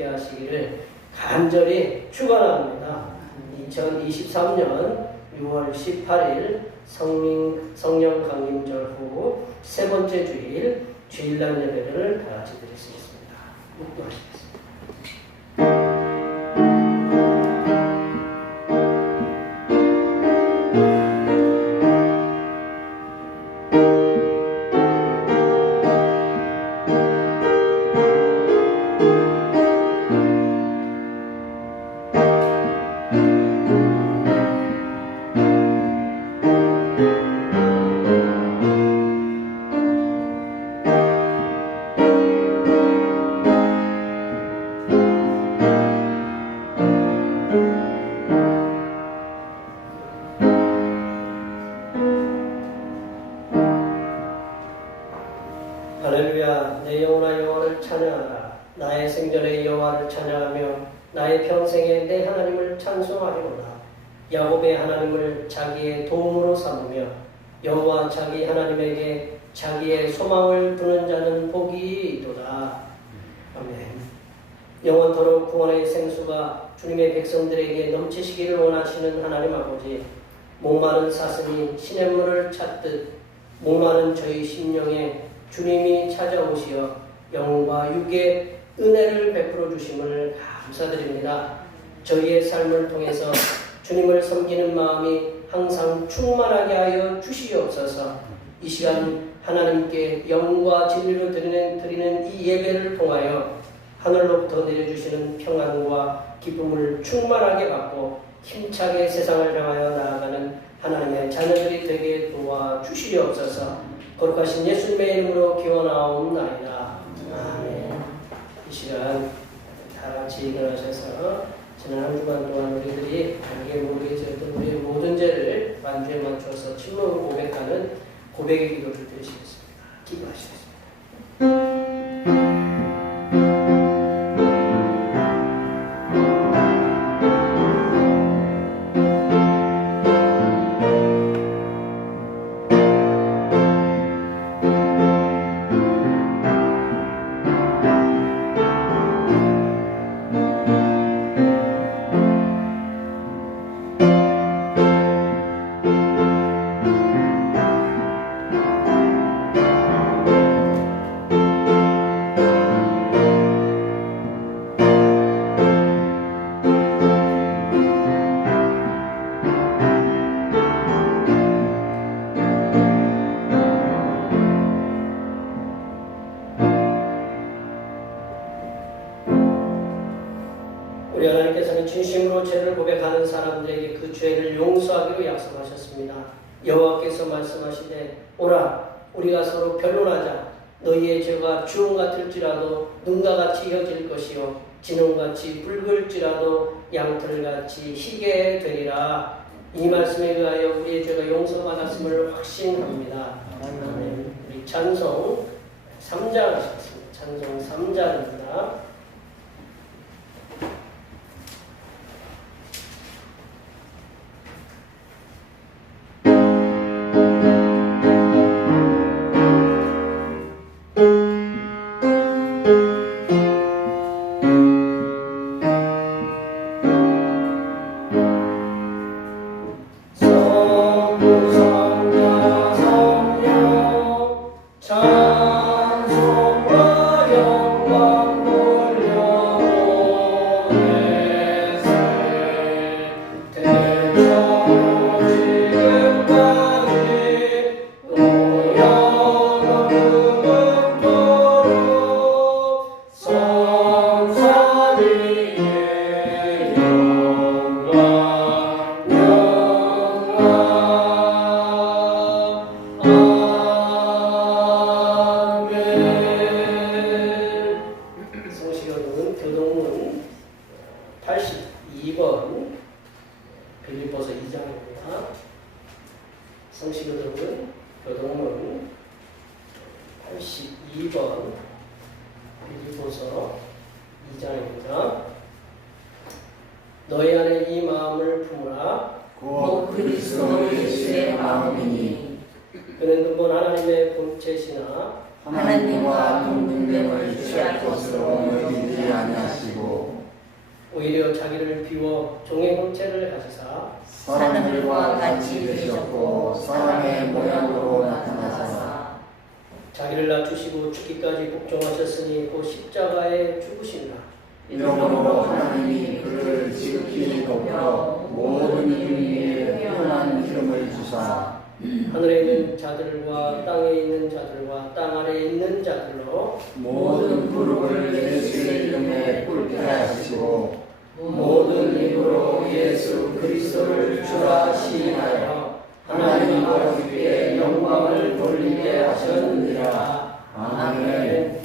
함께 하시기를 간절히 축원합니다. 2023년 6월 18일 성령 강림절 후 세 번째 주일 주일날 예배를 다 같이 드리겠습니다. 묵도하시겠습니다. 할렐루야. 내 영혼아 여호와를 찬양하라. 나의 생전에 여호와를 찬양하며 나의 평생에 내 하나님을 찬송하리로다. 야곱의 하나님을 자기의 도움으로 삼으며 여호와 자기 하나님에게 자기의 소망을 두는 자는 복이 있도다. 아멘. 영원토록 구원의 생수가 주님의 백성들에게 넘치시기를 원하시는 하나님 아버지, 목마른 사슴이 시냇물을 찾듯 목마른 저희 심령에 주님이 찾아오시어 영과 육의 은혜를 베풀어 주심을 감사드립니다. 저희의 삶을 통해서 주님을 섬기는 마음이 항상 충만하게 하여 주시옵소서. 이 시간 하나님께 영과 진리로 드리는 이 예배를 통하여 하늘로부터 내려주시는 평안과 기쁨을 충만하게 받고 힘차게 세상을 향하여 나아가는 하나님의 자녀들이 되게 도와주시옵소서. 거룩하신 예수님의 이름으로 기원하옵나이다. 아멘. 이 시간 다 같이 일어나셔서 지난 한 주간 동안 우리들이 알게 모르게 지었던 우리의 모든 죄를 만주에 맞춰서 침묵으로 고백하는 고백의 기도를 드리시겠습니다. 기도하시겠습니다. 우리 하나님께서는 진심으로 죄를 고백하는 사람들에게 그 죄를 용서하기로 약속하셨습니다. 여호와께서 말씀하시되 오라 우리가 서로 변론하자. 너희의 죄가 주홍 같을지라도 눈과 같이 혀질 것이요 진홍같이 붉을지라도 양털같이 희게 되리라. 이 말씀에 의하여 우리의 죄가 용서받았음을 확신합니다. 아멘. 우리 찬송 3장 하시겠습니다. 찬송 3장입니다. 성시교독은 교동문 82번 빌립보서 2장입니다. 너희 안에 이 마음을 품으라. 곧 그리스도 예수의 마음이니 그는 근본 하나님의 본체시나 하나님과 동등됨을 취할 것으로 여기지 아니하시고 오히려 자기를 비워 종의 형체를 가지사 사람들과 같이 되셨고 사람의 모양으로 나타나사 자기를 낮추시고 죽기까지 복종하셨으니 곧 십자가에 죽으시니라. 이러므로 하나님이 그를 지극히 높여 모든 이름 위에 뛰어난 이름을 주사 하늘에 있는 자들과 땅에 있는 자들과 땅 아래에 있는 자들로 모든 무릎을 예수의 이름에 꿇게 하시고 모든 입으로 예수 그리스도를 주라 시인하여 하나님 아버지께 영광을 돌리게 하셨느니라. 아멘.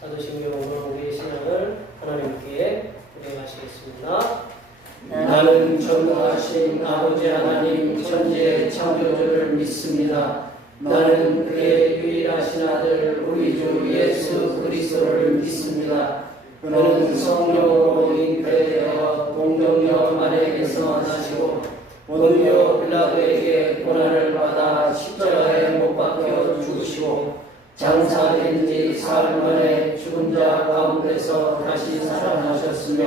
사도신경으로 우리의 신앙을 하나님께 고백하시겠습니다. 나는 전능하신 아버지 하나님 천지의 창조주를 믿습니다. 나는 그의 유일하신 아들 우리 주 예수 그리스도를 믿습니다. 그는 성령으로 잉태되어 동정녀 마리아에게서 나시고 본디오 빌라도에게 고난을 받아 십자가에 못 박혀 죽으시고 장사된 지 사흘 만에 죽은 자 가운데서 다시 살아나셨으며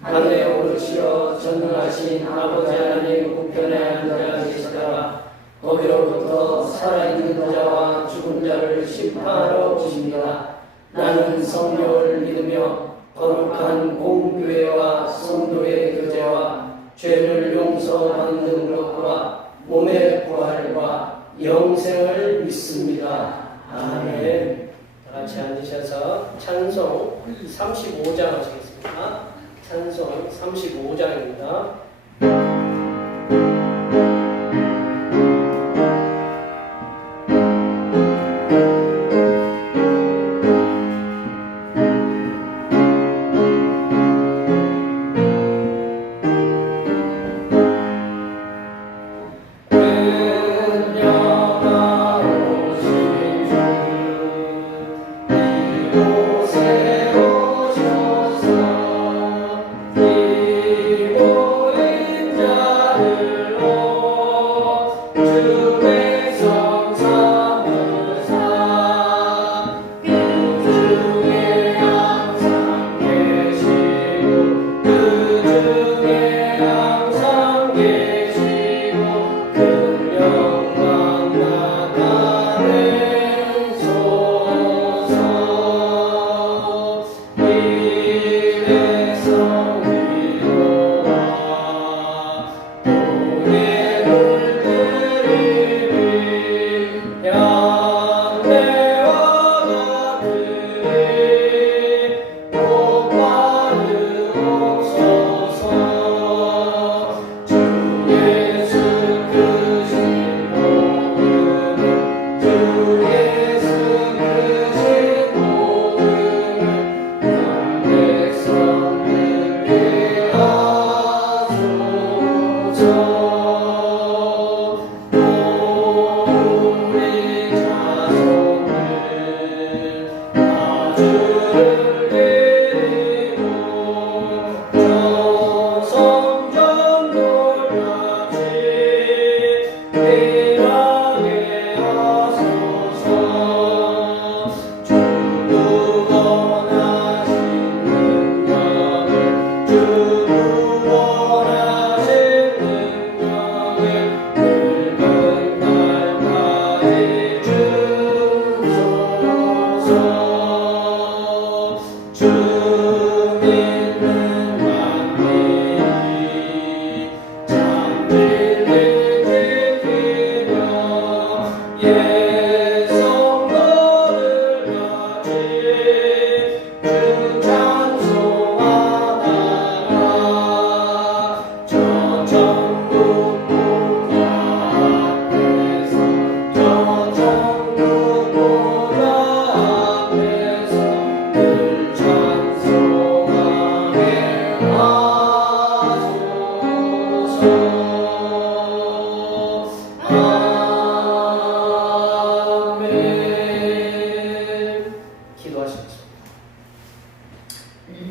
하늘에 오르시어 전능하신 아버지 하나님 우편에 앉아 계시다가 거기로부터 살아있는 자와 죽은 자를 심판하러 오십니다. 나는 성령을 믿으며 거룩한 공교회와 성도의 교제와 죄를 용서받는 것과 몸의 부활과 영생을 믿습니다. 아멘. 다 같이 앉으셔서 찬송 35장 하시겠습니다. 찬송 35장입니다.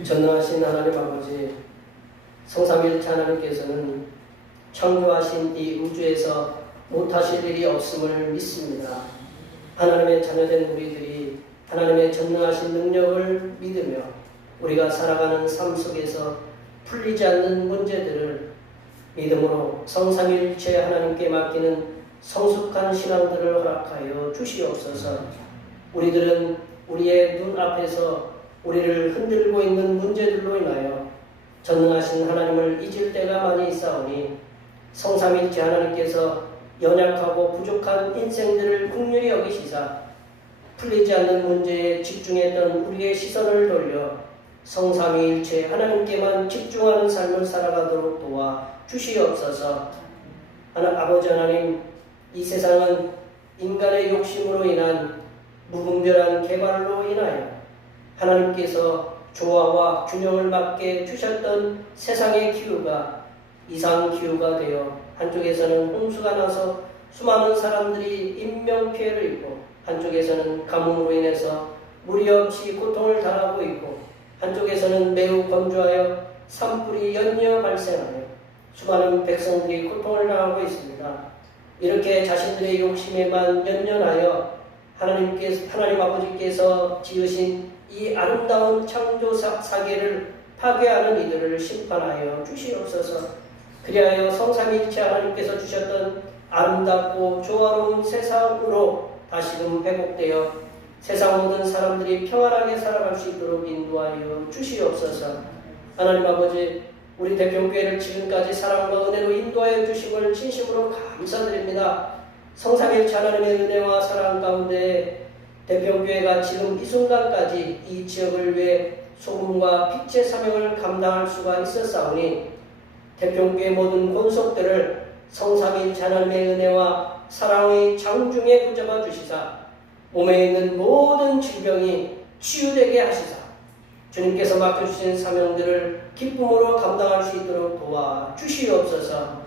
전능하신 하나님 아버지, 성삼일체 하나님께서는 창조하신 이 우주에서 못하실 일이 없음을 믿습니다. 하나님의 자녀된 우리들이 하나님의 전능하신 능력을 믿으며 우리가 살아가는 삶 속에서 풀리지 않는 문제들을 믿음으로 성삼일체 하나님께 맡기는 성숙한 신앙들을 허락하여 주시옵소서. 우리들은 우리의 눈앞에서 우리를 흔들고 있는 문제들로 인하여 전능하신 하나님을 잊을 때가 많이 있사오니 성삼일체 하나님께서 연약하고 부족한 인생들을 긍휼히 여기시사 풀리지 않는 문제에 집중했던 우리의 시선을 돌려 성삼위일체 하나님께만 집중하는 삶을 살아가도록 도와 주시옵소서. 아버지 하나님, 이 세상은 인간의 욕심으로 인한 무분별한 개발로 인하여 하나님께서 조화와 균형을 맞게 주셨던 세상의 기후가 이상기후가 되어 한쪽에서는 홍수가 나서 수많은 사람들이 인명피해를 입고 한쪽에서는 가뭄으로 인해서 물이 없이 고통을 당하고 있고 한쪽에서는 매우 건조하여 산불이 연이어 발생하여 수많은 백성들이 고통을 당하고 있습니다. 이렇게 자신들의 욕심에만 연연하여 하나님 아버지께서 지으신 이 아름다운 창조 사계를 파괴하는 이들을 심판하여 주시옵소서. 그리하여 성삼위일체 하나님께서 주셨던 아름답고 조화로운 세상으로 다시금 회복되어 세상 모든 사람들이 평안하게 살아갈 수 있도록 인도하여 주시옵소서. 하나님 아버지, 우리 대평교회를 지금까지 사랑과 은혜로 인도하여 주심을 진심으로 감사드립니다. 성삼위일체 하나님의 은혜와 사랑 가운데 대평교회가 지금 이 순간까지 이 지역을 위해 소금과 빛의 사명을 감당할 수가 있었사오니 대평교회 모든 권속들을 성삼위일체 하나님의 은혜와 사랑의 장중에 붙잡아 주시사 몸에 있는 모든 질병이 치유되게 하시사 주님께서 맡겨주신 사명들을 기쁨으로 감당할 수 있도록 도와 주시옵소서.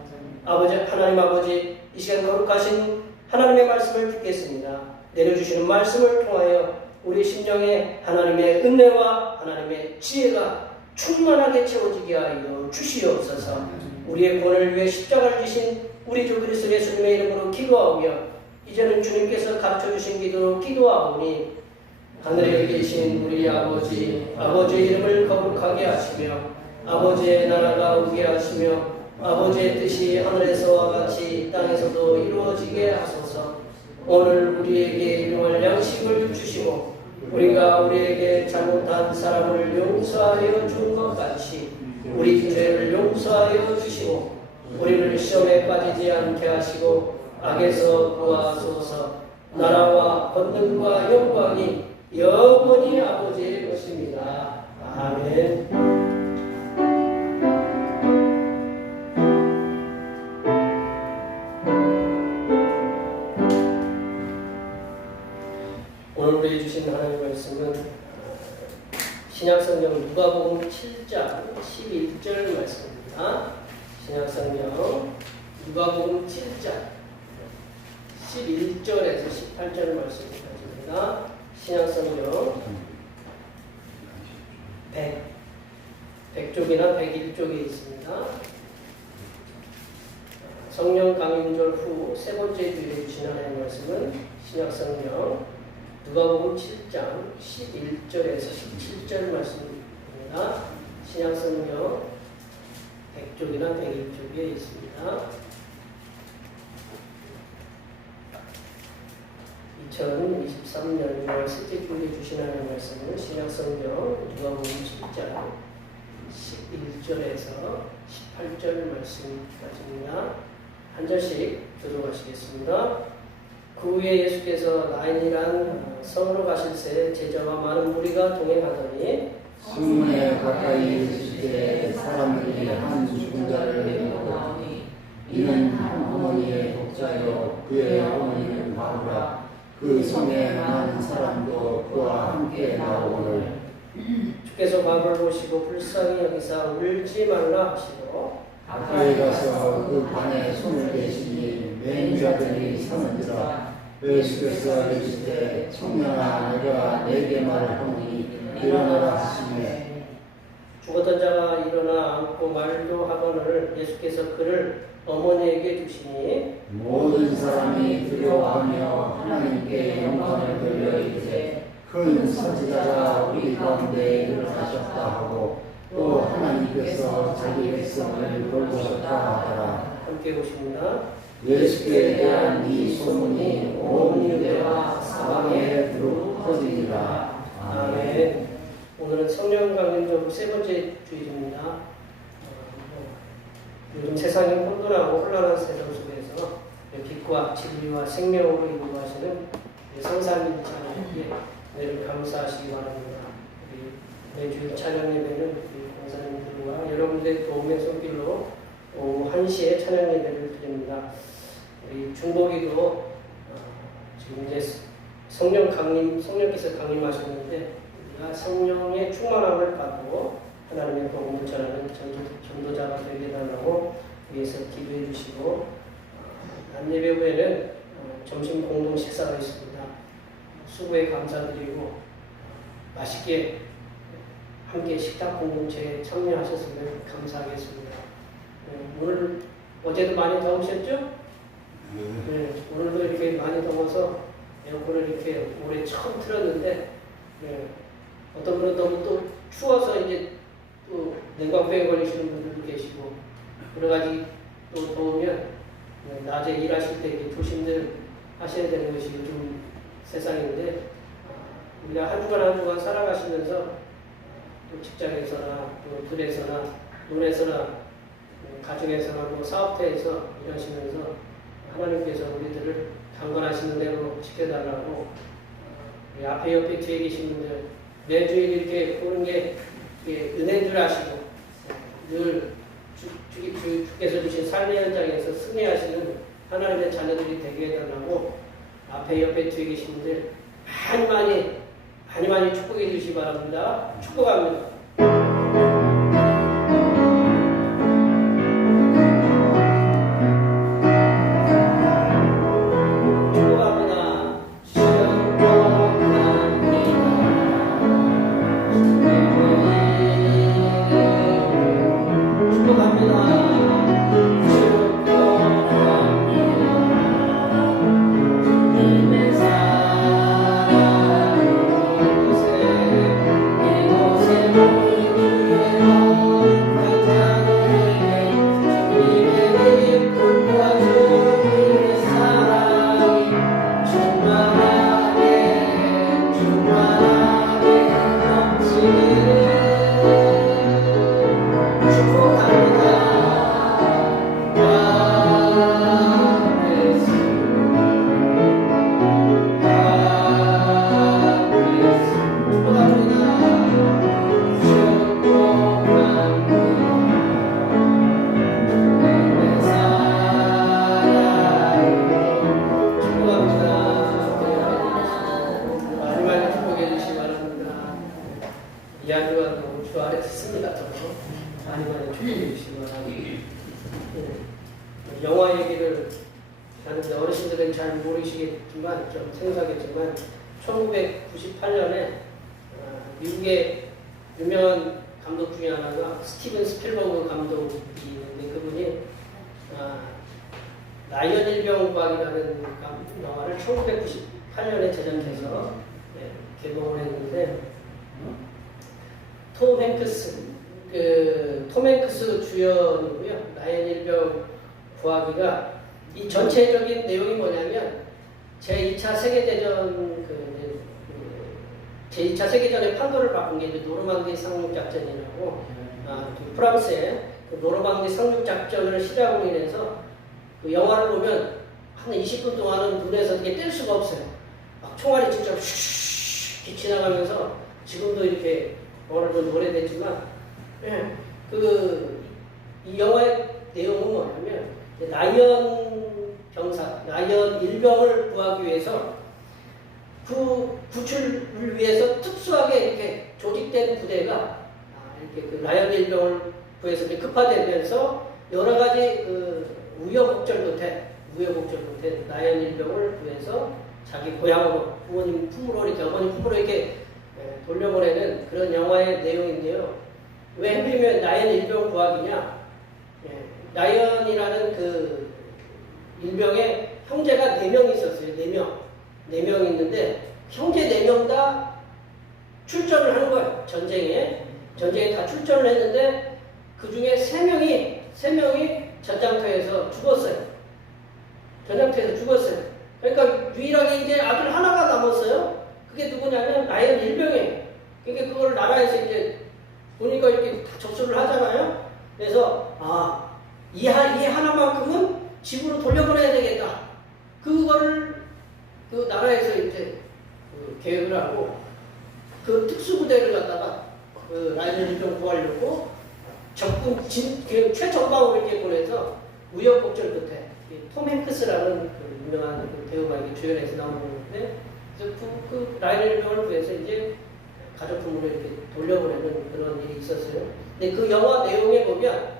하나님 아버지, 이 시간 거룩하신 하나님의 말씀을 듣겠습니다. 내려주시는 말씀을 통하여 우리 심령에 하나님의 은혜와 하나님의 지혜가 충만하게 채워지게 하여 주시옵소서. 우리의 구원을 위해 십자가를 지신 우리 주 그리스도 예수님의 이름으로 기도하오며 이제는 주님께서 가르쳐주신 기도로 기도하오니 하늘에 계신 우리 아버지의 이름을 거룩하게 하시며 아버지의 나라가 오게 하시며 아버지의 뜻이 하늘에서와 같이 땅에서도 이루어지게 하소서. 오늘 우리에게 일용할 양식을 주시고 우리가 우리에게 잘못한 사람을 용서하여 준 것 같이 우리 죄를 용서하여 주시고 우리를 시험에 빠지지 않게 하시고 악에서 구하소서. 나라와 권능과 영광이 영원히 아버지의 것입니다. 아멘. 오늘 우리 주신 하나님의 말씀은 신약성경 누가복음 7장 11절 말씀입니다. 신약성경 누가복음 7장 11절에서 18절 말씀입니다. 신약성경 100쪽이나 101쪽에 있습니다. 성령 강림절 후 세 번째 주일에 주신 하나님의 말씀은 신약성경 누가복음 7장 11절에서 17절 말씀입니다. 신약성경 100쪽이나 101쪽에 있습니다. 2023년 6월 셋째 주일에 주신 하나님의 말씀은 신약성경 누가복음 7장 11절에서 18절 말씀까지입니다. 한 절씩 교독하시겠습니다. 그 후에 예수께서 나인이란 성으로 가실새 제자와 많은 무리가 동행하더니 수문에 가까이 있을 때 사람들이 한 죽은 자를 보고 이는 한 어머니의 독자요 그의 어머니는 바로라. 그 성에 많은 사람도 그와 함께 나오거늘 주께서 과부를 보시고 불쌍히 여기사 울지 말라 하시고 가까이 가서 그 관에 손을 대시니 맹자들이 서는지라. 예수께서 이르시되 청년아 내가 네게 말하노니 일어나라 하시매 죽었던 자가 일어나 앉고 말도 하거늘 예수께서 그를 어머니에게 주시니 모든 사람이 두려워하며 하나님께 영광을 돌려 이르되 큰 선지자가 우리 가운데 일어나셨다 하고 또 하나님 하나님께서 자기 백성을 돌보셨다 하더라. 함께 오십니다. 예수께 대한 이 소문이 온 유대와 사방에 두루 퍼지니라. 아멘. 오늘은 성령 강림절 세 번째 주일입니다. 요즘 세상이 혼돈하고 혼란한 세상 속에서 빛과 진리와 생명으로 인도하시는 성삼위 찬양에 늘 감사하시기 바랍니다. 매주 찬양 예배는 우리 권사님들과 여러분들의 도움의 손길로 오후 1시에 찬양 예배를 드립니다. 우리 중보기도 지금 이제 성령께서 강림하셨는데 우리가 성령의 충만함을 받고 하나님의 복음을 전하는 전도자가 되게 해달라고 위해서 기도해 주시고 안예배 후에는 점심 공동 식사가 있습니다. 수고에 감사드리고 맛있게 함께 식탁 공동체에 참여하셨으면 감사하겠습니다. 오늘 어제도 많이 더우셨죠? 네, 오늘도 이렇게 많이 더워서 에어컨을 이렇게 올해 처음 틀었는데 어떤 분은 너무 또 추워서 이제 또 냉방병에 걸리시는 분들도 계시고 여러 가지 또 더우면 낮에 일하실 때 이렇게 조심들 하셔야 되는 것이 요즘 세상인데 우리가 한 주간 살아가시면서 또 직장에서나 또 들에서나 논에서나 가정에서나 또 사업터에서 일하시면서 하나님께서 우리들을 강건하시는 대로 지켜달라고 우리 앞에 옆에 뒤에 계신 분들 매주일 이렇게 보는 게 은혜인 줄 아시고 늘 주께서 주신 삶의 현장에서 승리하시는 하나님의 자녀들이 되게 해달라고 앞에 옆에 뒤에 계신 분들 많이 축복해 주시기 바랍니다. 축복합니다. 영화 얘기를 하는데 어르신들은 잘 모르시겠지만 좀 생소하겠지만 1998년에 미국의 유명한 감독 중에 하나가 스티븐 스필버그 감독이 있는데 그분이 라이언 일병과학이라는 영화를 1998년에 제작해서 개봉을 했는데 톰 행크스 주연이고요. 라이언 일병 구하기가 이 전체적인 내용이 뭐냐면 제2차 세계전의 판도를 바꾼 게 이제 노르망디 상륙작전이라고 프랑스의 그 노르망디 상륙작전을 시작으로 인해서 그 영화를 보면 한 20분 동안은 눈에서 이게 뗄 수가 없어요. 막 총알이 직접 슉 지나가면서 지금도 이렇게 어느 정도 오래됐지만 이 영화의 내용은 뭐냐면 라이언 일병을 구하기 위해서 그 구출을 위해서 특수하게 이렇게 조직된 부대가 이렇게 그 라이언 일병을 구해서 이렇게 급파되면서 여러 가지 그 우여곡절 끝에 라이언 일병을 구해서 자기 고향으로 부모님 품으로 이렇게 어머니 품으로 이렇게 돌려보내는 그런 영화의 내용인데요. 왜 하필이면 라이언 일병 구하기냐? 라이언이라는 그 일병의 형제가 4명 있었어요. 4명 있는데 형제 4명 다 출전을 하는 거예요. 전쟁에 다 출전을 했는데 그 중에 세 명이 전장터에서 죽었어요. 전장터에서 죽었어요. 그러니까 유일하게 이제 아들 하나가 남았어요. 그게 누구냐면 라이언 일병이에요. 그러니까 그걸 나라에서 이제 보니까 이렇게 다 접수를 하잖아요. 그래서 이 하나만큼은 집으로 돌려보내야 되겠다. 그거를 그 나라에서 이제 계획을 하고 그 특수부대를 갖다가 그 라이언 일병 구하려고 적군 최전방으로 이렇게 보내서 우여곡절 끝에 톰 행크스라는 그 유명한 그 배우가 이게 주연해서 나오는 건데 그래서 그 라이언 일병을 구해서 이제 가족품으로 이렇게 돌려보내는 그런 일이 있었어요. 근데 그 영화 내용에 보면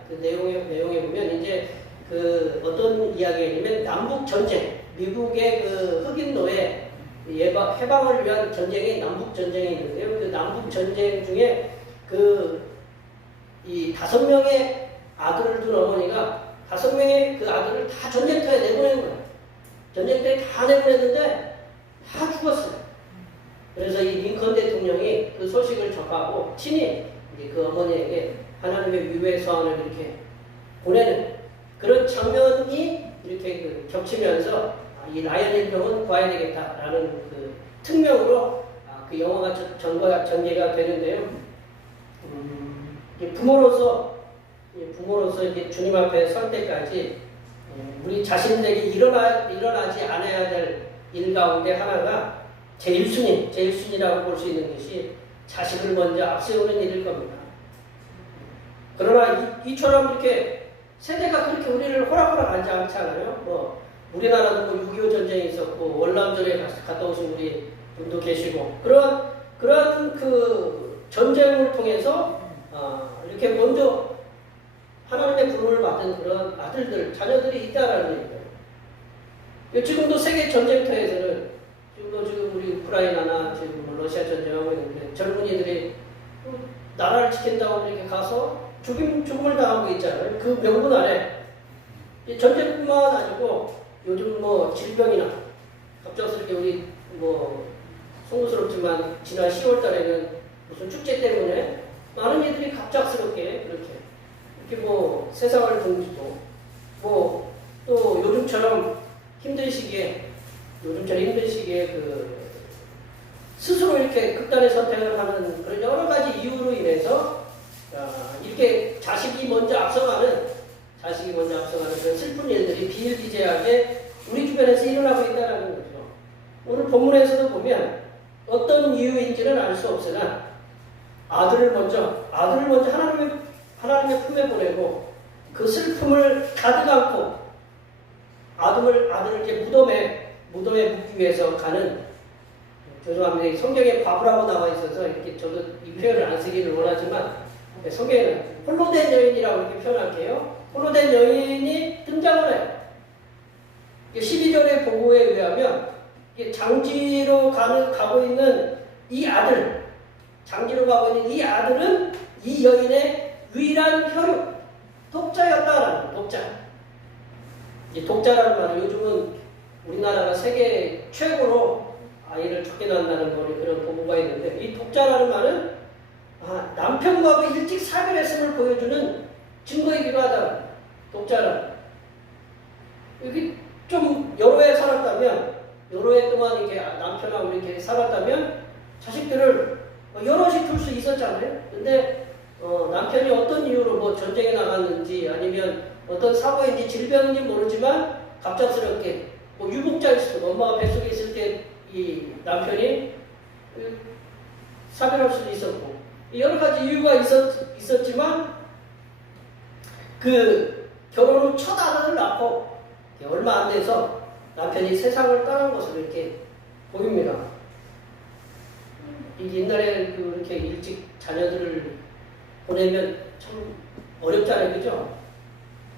이제 그 어떤 이야기냐면 남북 전쟁, 미국의 그 흑인 노예 해방을 위한 전쟁이 남북 전쟁이 있는데요. 그 남북 전쟁 중에 이 5명의 아들을 둔 어머니가 5명의 그 아들을 다 전쟁터에 내보낸 거예요. 전쟁터에 다 내보냈는데 다 죽었어요. 그래서 이 링컨 대통령이 그 소식을 접하고 친히 이제 그 어머니에게 하나님의 위로의 서한을 이렇게 보내는 그런 장면이 이렇게 겹치면서 이 라이언 일병은 구해야 되겠다라는 그 특명으로 그 영화가 전개가 되는데요. 부모로서 이제 주님 앞에 설 때까지 우리 자신들에게 일어나지 않아야 될 일 가운데 하나가 제일순위라고 볼 수 있는 것이 자식을 먼저 앞세우는 일일 겁니다. 그러나 이처럼 이렇게 세대가 그렇게 우리를 호락호락 하지 않잖아요. 우리나라도 6.25 전쟁이 있었고 월남전에 갔다 오신 우리 분도 계시고 그런 그 전쟁을 통해서 이렇게 먼저 하나님의 부름을 받은 그런 아들들, 자녀들이 있다라는 얘기예요. 지금도 세계 전쟁터에서는 지금 우리 우크라이나나 지금 러시아 전쟁하고 있는데 젊은이들이 나라를 지킨다고 이렇게 가서 죽음을 당하고 있잖아요. 그 명분 아래 전쟁뿐만 아니고 요즘 질병이나 갑작스럽게 우리 송구스럽지만 지난 10월 달에는 무슨 축제 때문에 많은 이들이 갑작스럽게 이렇게 세상을 등지고 또 요즘처럼 힘든 시기에 스스로 이렇게 극단의 선택을 하는 그런 여러 가지 이유로 인해서 이렇게 자식이 먼저 앞서가는 그런 슬픈 일들이 비일비재하게 우리 주변에서 일어나고 있다는 거죠. 오늘 본문에서도 보면 어떤 이유인지는 알 수 없으나 아들을 먼저 하나님의 품에 보내고 그 슬픔을 가득 안고 아들을 이렇게 무덤에 묻기 위해서 가는 죄송합니다. 성경에 과부라고 나와 있어서 이렇게 저도 이 표현을 안 쓰기를 원하지만 성경에는 홀로된 여인이라고 이렇게 표현할게요. 홀로된 여인이 등장을 해요. 12절의 보고에 의하면 장지로 가고 있는 이 아들은 이 여인의 유일한 혈육, 독자였다라는 독자. 이 독자라는 말은 요즘은 우리나라가 세계 최고로 아이를 적게 낳는다는 그런 보고가 있는데 이 독자라는 말은 남편과 일찍 사별했음을 보여주는 증거이기도 하다. 독자라. 여기 좀 여러 해 동안 이렇게 남편하고 이렇게 살았다면 자식들을 여럿이 둘 수 있었잖아요. 근데 남편이 어떤 이유로 전쟁에 나갔는지 아니면 어떤 사고인지 질병인지 모르지만 갑작스럽게 유복자일 수도 엄마가 뱃속에 있을 때 이 남편이 사별할 수도 있었고 여러 가지 이유가 있었지만 그 결혼 후 첫 아들을 낳고 얼마 안 돼서 남편이 세상을 떠난 것으로 이렇게 보입니다. 옛날에 이렇게 일찍 자녀들을 보내면 참 어렵잖아요, 그죠?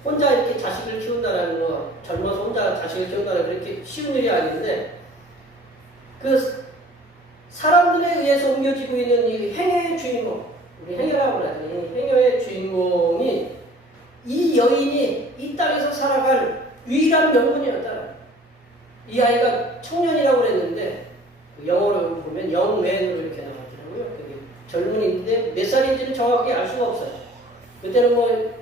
혼자 이렇게 자식을 키운다는 거, 젊어서 혼자 자식을 키운다는 거 그렇게 쉬운 일이 아닌데, 그 사람들에 의해서 옮겨지고 있는 이 행여의 주인공, 우리 행여라고 하잖아요. 행여의 주인공이 이 여인이 이 땅에서 살아갈 유일한 명분이었다. 이 아이가 청년이라고 그랬는데 영어로 보면 영맨으로 이렇게 나왔더라고요. 젊은이인데 몇 살인지는 정확하게 알 수가 없어요. 그때는 뭐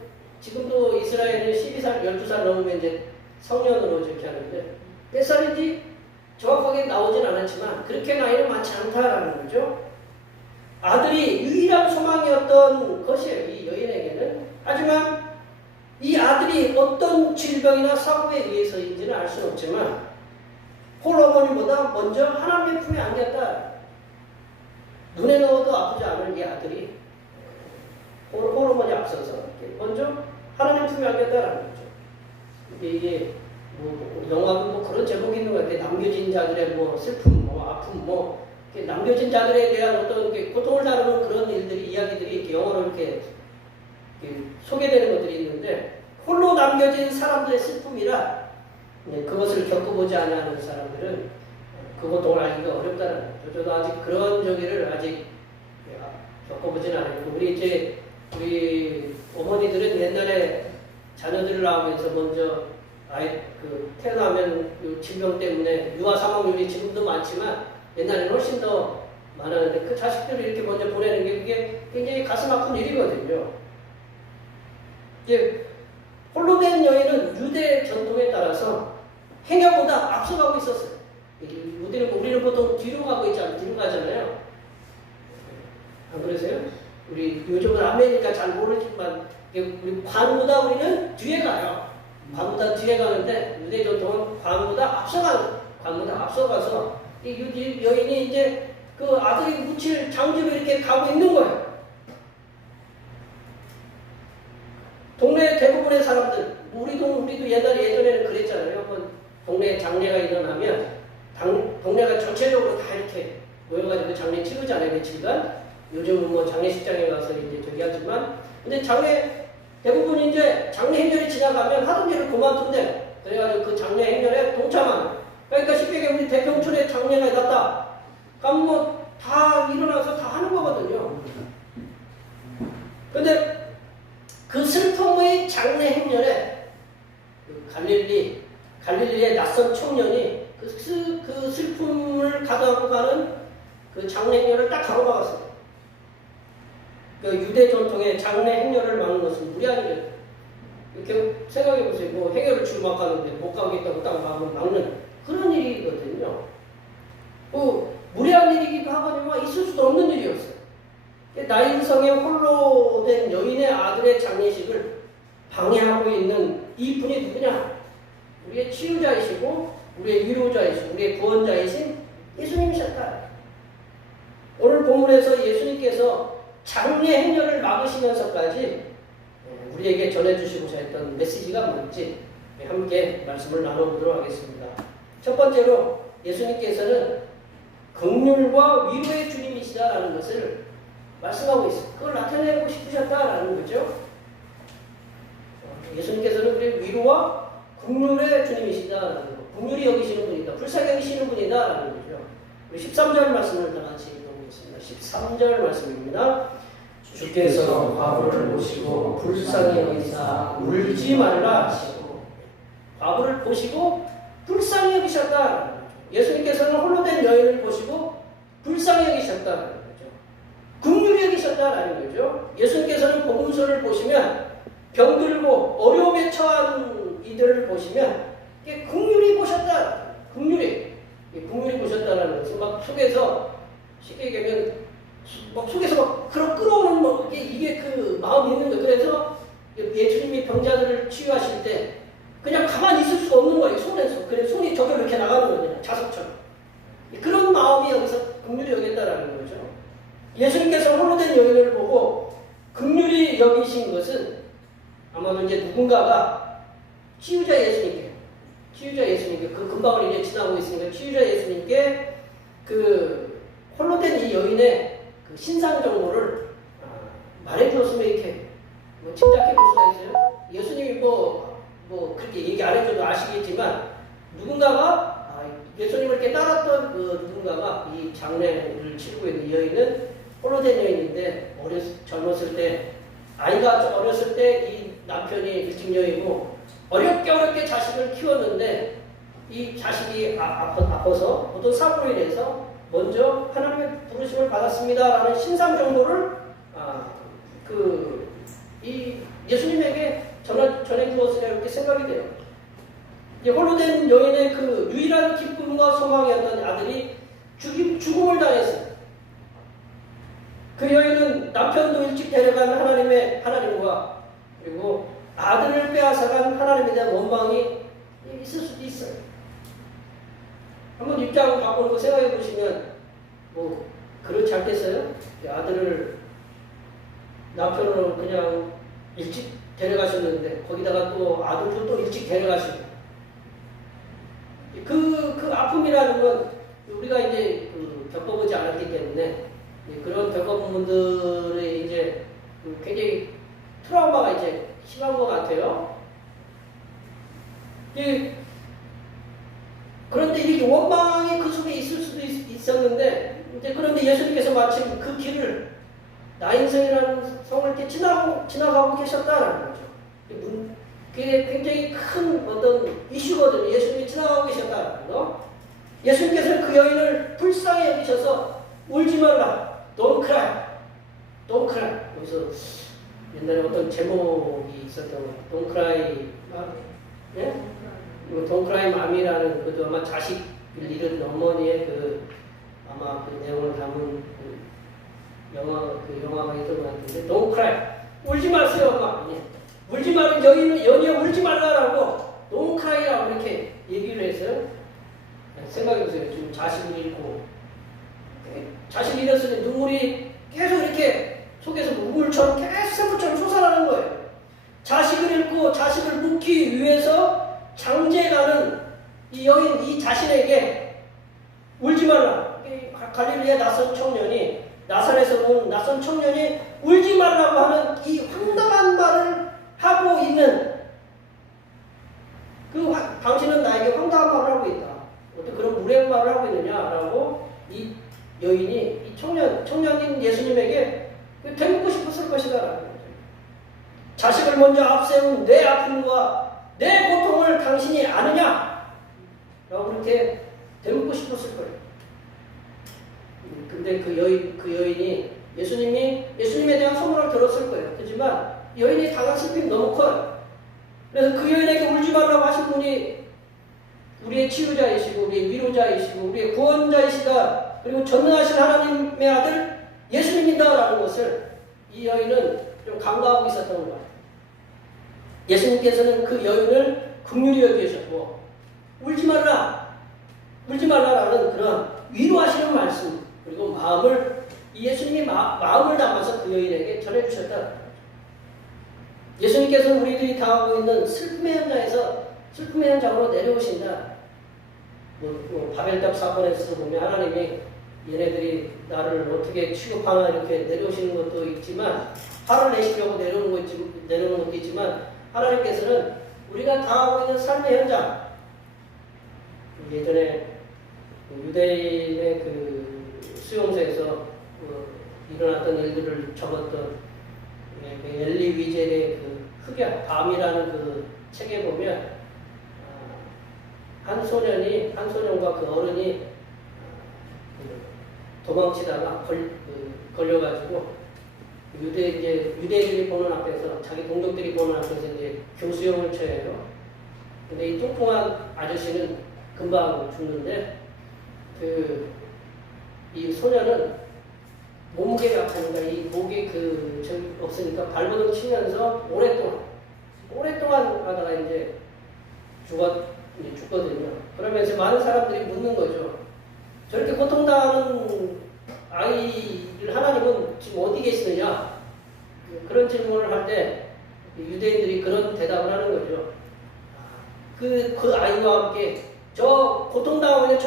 지금도 이스라엘은 12살, 12살 넘으면 이제 성년으로 이렇게 하는데 몇 살인지 정확하게 나오진 않았지만 그렇게 나이는 많지 않다라는 거죠. 아들이 유일한 소망이었던 것이에요. 이 여인에게는. 하지만 이 아들이 어떤 질병이나 사고에 의해서인지는 알 수는 없지만 홀어머니보다 먼저 하나님의 품에 안겼다. 눈에 넣어도 아프지 않을 이 아들이 홀어머니 앞서서 먼저 하나님 품에 안겼다라는 거죠. 이게 뭐 영화도 뭐 그런 제목이 있는 것 같아요. 남겨진 자들의 뭐 슬픔, 뭐 아픔, 뭐 남겨진 자들에 대한 어떤 고통을 다루는 그런 일들이 이야기들이 이렇게 영어로 이렇게 소개되는 것들이 있는데 홀로 남겨진 사람들의 슬픔이라 그것을 겪어보지 않는 사람들은 그 고통을 알기가 어렵다는 거죠. 저도 아직 그런 저기를 아직 겪어보진 않았고 우리 어머니들은 옛날에 자녀들을 낳으면서 먼저 태어나면 질병 때문에 유아 사망률이 지금도 많지만 옛날에는 훨씬 더 많았는데 그 자식들을 이렇게 먼저 보내는 게 그게 굉장히 가슴 아픈 일이거든요. 이제 홀로 된 여인은 유대 전통에 따라서 행여보다 앞서가고 있었어요. 우리는 보통 뒤로 가고 있지 않아요. 뒤로 가잖아요. 안 그러세요? 우리 요즘은 아메리카 잘 모르지만 우리 관보다 우리는 뒤에 가요. 관보다 뒤에 가는데 유대 전통은 관보다 앞서가서 이 여인이 이제 그 아들이 묻힐 장지로 이렇게 가고 있는 거예요. 동네 대부분의 사람들, 우리도 예전에는 그랬잖아요. 한번 동네에 장례가 일어나면 동네가 전체적으로 다 이렇게 모여가지고 장례 치르잖아요. 며칠간. 요즘은 뭐 장례식장에 가서 이제 저기 하지만, 근데 대부분 이제 장례 행렬이 지나가면 하던 일을 그만둔대. 그래가지고 그 장례 행렬에 동참하는. 그러니까 쉽게 얘기하면 우리 대평촌에 장례가 났다. 그럼 뭐 다 일어나서 다 하는 거거든요. 근데 그 슬픔의 장례 행렬에 갈릴리의 낯선 청년이 그 슬픔을 가져가고 가는 그 장례 행렬을 딱 가로막았어요. 그 유대 전통의 장례 행렬을 막는 것은 무리한 일이에요. 이렇게 생각해 보세요. 뭐 행렬을 주막하는데 못 가겠다고 딱 막는 그런 일이거든요. 무리한 일이기도 하거니와 있을 수도 없는 일이었어요. 나인성에 홀로 된 여인의 아들의 장례식을 방해하고 있는 이 분이 누구냐? 우리의 치유자이시고 우리의 위로자이시고 우리의 구원자이신 예수님이셨다. 오늘 본문에서 예수님께서 장례 행렬을 막으시면서까지 우리에게 전해주시고자 했던 메시지가 뭔지 함께 말씀을 나눠보도록 하겠습니다. 첫 번째로 예수님께서는 긍휼과 위로의 주님이시다라는 것을 말씀하고 있습니다. 그걸 나타내고 싶으셨다라는 거죠. 예수님께서는 우리 위로와 긍휼의 주님이시다라는 거. 긍휼히 여기시는 분이다. 불쌍히 여기시는 분이다라는 거죠. 우리 13절 말씀을 다 같이 읽어보겠습니다. 13절 말씀입니다. 주께서 과부를 보시고 불쌍히 여기사 울지 말라 하시고 과부를 보시고 불쌍히 여기셨다. 예수님께서는 홀로 된 여인을 보시고 불쌍히 여기셨다는 거죠. 긍휼히 여기셨다라는 거죠. 예수님께서는 복음서를 보시면 병들고 어려움에 처한 이들을 보시면 이게 긍휼히 보셨다. 긍휼히 보셨다라는 것은 막 속에서 쉽게 얘기하면 막 속에서 막 끌어오는 뭐 이게 그 마음이 있는 거예요. 그래서 예수님이 병자들을 치유하실 때 그냥 가만히 있을 수가 없는 거예요. 손에서. 그래서 손이 저절로 이렇게 나가는 거예요. 자석처럼. 그런 마음이 여기서 긍휼히 여겼다라는 거죠. 예수님께서 홀로 된 여인을 보고 긍휼히 여기신 것은 아마도 이제 누군가가 치유자 예수님께 그 금방을 이제 지나고 있으니까 치유자 예수님께 그 홀로 된 이 여인의 그 신상 정보를 말해 주었으면 이렇게 뭐 짐작해 볼 수가 있어요. 예수님이 뭐 그렇게 얘기 안 해줘도 아시겠지만 누군가가 예수님을 이렇게 따랐던 그 누군가가 이 장례를 치르고 있는 이 여인은 홀로 된 여인인데 젊었을 때 아이가 어렸을 때 이 남편이 일찍 여인이고 어렵게 자식을 키웠는데 이 자식이 아파서 어떤 사고로 인해서 먼저 하나님의 부르심을 받았습니다라는 신상 정보를 이 이 예수님에게 전해 주었으냐 이렇게 생각이 돼요. 이제 홀로 된 여인의 그 유일한 기쁨과 소망이었던 아들이 죽음을 당했어요. 그 여인은 남편도 일찍 데려간 하나님과 그리고 아들을 빼앗아간 하나님에 대한 원망이 있을 수도 있어요. 한번 입장 바꾸는 거 생각해 보시면 뭐 그렇지 않겠어요? 아들을 남편으로 그냥 일찍 데려가셨는데 거기다가 또 아들도 또 일찍 데려가시고 그 아픔이라는 건 우리가 이제 겪어보지 않았기 때문에 그런 겪어본 분들의 이제 굉장히 트라우마가 이제 심한 것 같아요. 그런데 이 원망이 그 속에 있을 수도 있었는데 이제 그런데 예수님께서 마침 그 길을 나인성이라는 성을 이렇게 지나가고 계셨다는 거죠. 그게 굉장히 큰 어떤 이슈거든요. 예수님이 지나가고 계셨다는 거. 예수님께서는 그 여인을 불쌍히 여기셔서 울지 말라. Don't cry. Don't cry. 여기서 옛날에 어떤 제목이 있었던 거예요. Don't cry. 예? Don't cry mom이라는 그도 아마 자식을 잃은 어머니의 아마 그 내용을 담은 영화가 있던 것 같은데 Don't cry. 울지 마세요, 엄마. 예. 울지 말은 연이야 울지 말라라고 Don't cry라고 이렇게 얘기를 했어요. 생각해보세요. 지금 자식을 잃고 자식을 잃었으니 눈물이 계속 이렇게 속에서 우물처럼 계속 샘물처럼 솟아나는 거예요. 자식을 잃고 자식을 묻기 위해서 장제가는 이 여인 이 자신에게 울지 말라. 갈릴리의 낯선 청년이 나사렛에서 온 낯선 청년이 울지 말라고 하는 이 황당한 말을 하고 있는 당신은 나에게 황당한 말을 하고 있다. 어떤 그런 무례한 말을 하고 있느냐라고 이 여인이 이 청년인 예수님에게 되묻고 싶었을 것이다. 자식을 먼저 앞세운 내 아픔과 내 고통을 당신이 아느냐? 라고 그렇게 되묻고 싶었을 거예요. 근데 그 여인이 예수님에 대한 소문을 들었을 거예요. 하지만 여인이 당한 슬픔이 너무 커요. 그래서 그 여인에게 울지 말라고 하신 분이 우리의 치유자이시고 우리의 위로자이시고 우리의 구원자이시다. 그리고 전능하신 하나님의 아들 예수님이다라는 것을 이 여인은 좀 간과하고 있었던 거예요. 예수님께서는 그 여인을 긍휼히 여기셨고 울지 말라라는 그런 위로하시는 말씀 그리고 예수님이 마음을 담아서 그 여인에게 전해주셨다. 예수님께서는 우리들이 당하고 있는 슬픔의 현장에서 슬픔의 현장으로 내려오신다. 바벨탑 사건에서 보면 하나님이 얘네들이 나를 어떻게 취급하나 이렇게 내려오시는 것도 있지만 화를 내시려고 내려오는 것도 있지만 하나님께서는 우리가 당하고 있는 삶의 현장 예전에 유대인의 수용소에서 일어났던 일들을 적었던 엘리 위젤의 흑야 밤이라는 책에 보면 한 소년과 그 어른이 도망치다가 걸려가지고 유대인들이 보는 앞에서 자기 동족들이 보는 앞에서 이제 교수형을 쳐요. 근데 이 뚱뚱한 아저씨는 금방 죽는데 이 소년은 몸무게가 약하니까 이 목이 저기 없으니까 발버둥 치면서 오랫동안 하다가 이제 죽거든요. 그러면서 많은 사람들이 묻는 거죠. 저렇게 고통당하는 아이를 하나님은 지금 어디 계시느냐? 그런 질문을 할 때 유대인들이 그런 대답을 하는 거죠. 그 아이와 함께 저 고통당하고 있는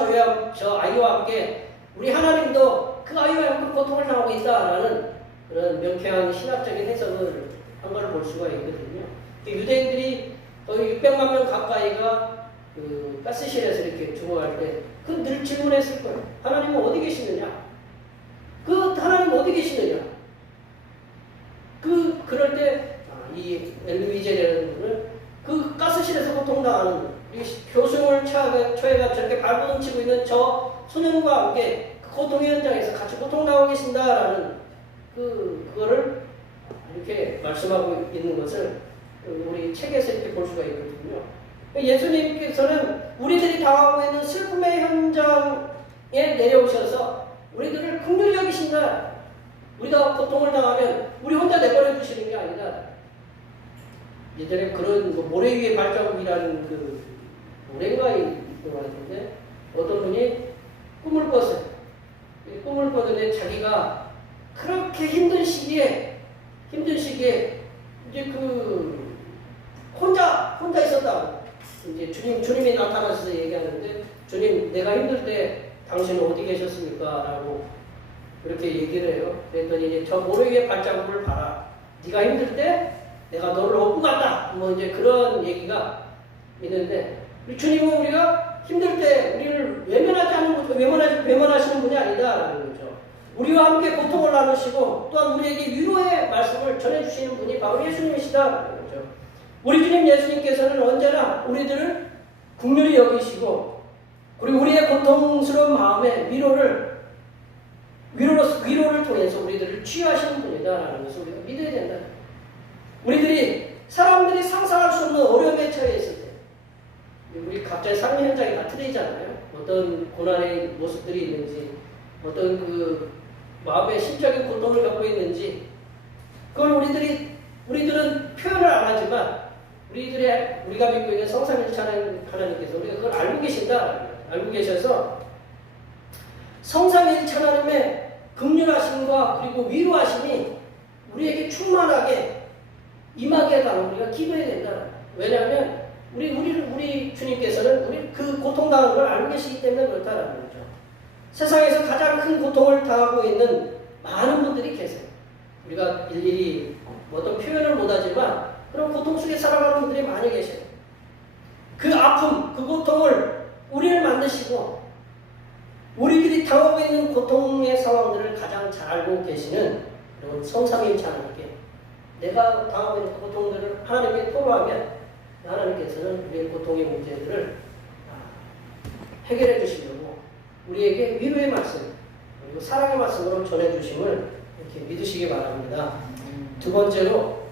저 아이와 함께 우리 하나님도 그 아이와 함께 고통을 당하고 있다라는 그런 명쾌한 신학적인 해석을 한 걸 볼 수가 있거든요. 유대인들이 거의 600만 명 가까이가 가스실에서 이렇게 죽어갈 때 늘 질문했을 거예요. 하나님은 어디 계시느냐? 하나님은 어디 계시느냐? 그럴 때 이 엘리위젤이라는 분은 그 가스실에서 고통당하는 교수를 처해가 저렇게 발버둥 치고 있는 저 소년과 함께 그 고통의 현장에서 같이 고통당하고 계신다라는 그거를 이렇게 말씀하고 있는 것을 우리 책에서 이렇게 볼 수가 있거든요. 예수님께서는 우리들이 당하고 있는 슬픔의 현장에 내려오셔서 우리들을 긍휼히 여기신다. 우리가 고통을 당하면 우리 혼자 내버려 두시는 게 아니다. 예전에 그런 모래 위에 발자국이라는 그 모래가 있던 것 같은데 어떤 분이 꿈을 꿨어요. 꿈을 꿨는데 자기가 그렇게 힘든 시기에 이제 그 혼자 있었다고. 이제 주님이 나타나셔서 얘기하는데, 주님, 내가 힘들 때 당신은 어디 계셨습니까? 라고 그렇게 얘기를 해요. 그랬더니 이제 저 모래 위에 발자국을 봐라. 네가 힘들 때 내가 너를 업고 갔다. 뭐 이제 그런 얘기가 있는데, 우리 주님은 우리가 힘들 때 우리를 외면하시는 분이 아니다라는 거죠. 우리와 함께 고통을 나누시고 또한 우리에게 위로의 말씀을 전해주시는 분이 바로 예수님이시다라는 거죠. 우리 주님 예수님께서는 언제나 우리들을 긍휼히 여기시고 그리고 우리의 고통스러운 마음에 위로를 통해서 우리들을 치유하시는 분이다라는 것을 우리가 믿어야 된다. 사람들이 상상할 수 없는 어려움에 처해 있을 때 우리 각자의 삶의 현장이 다 틀리잖아요. 어떤 고난의 모습들이 있는지 어떤 그 마음의 심적인 고통을 겪고 있는지 그걸 우리들은 표현을 안 하지만 우리가 믿고 있는 성삼일체 하나님께서 우리가 그걸 알고 계신다. 알고 계셔서 성삼일체 하나님의 긍휼하심과 그리고 위로하심이 우리에게 충만하게 임하게 해달라고 우리가 기도해야 된다. 왜냐하면 우리 주님께서는 우리 그 고통당하는 걸 알고 계시기 때문에 그렇다라는 거죠. 세상에서 가장 큰 고통을 당하고 있는 많은 분들이 계세요. 우리가 일일이 어떤 표현을 못하지만 그런 고통 속에 살아가는 분들이 많이 계셔요. 그 아픔, 그 고통을 우리를 만드시고 우리들이 당하고 있는 고통의 상황들을 가장 잘 알고 계시는 그런 성삼위일체 하나님께 내가 당하고 있는 고통들을 하나님께 토로하면 하나님께서는 우리의 고통의 문제들을 해결해 주시려고 우리에게 위로의 말씀 그리고 사랑의 말씀으로 전해주심을 이렇게 믿으시기 바랍니다. 두 번째로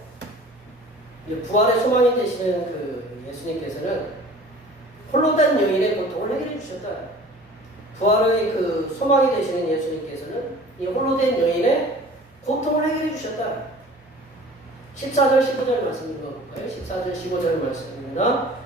부활의 소망이 되시는 그 예수님께서는 홀로 된 여인의 고통을 해결해 주셨다. 부활의 그 소망이 되시는 예수님께서는 이 홀로 된 여인의 고통을 해결해 주셨다. 14절 15절 말씀 읽어볼까요? 14절 15절 말씀입니다.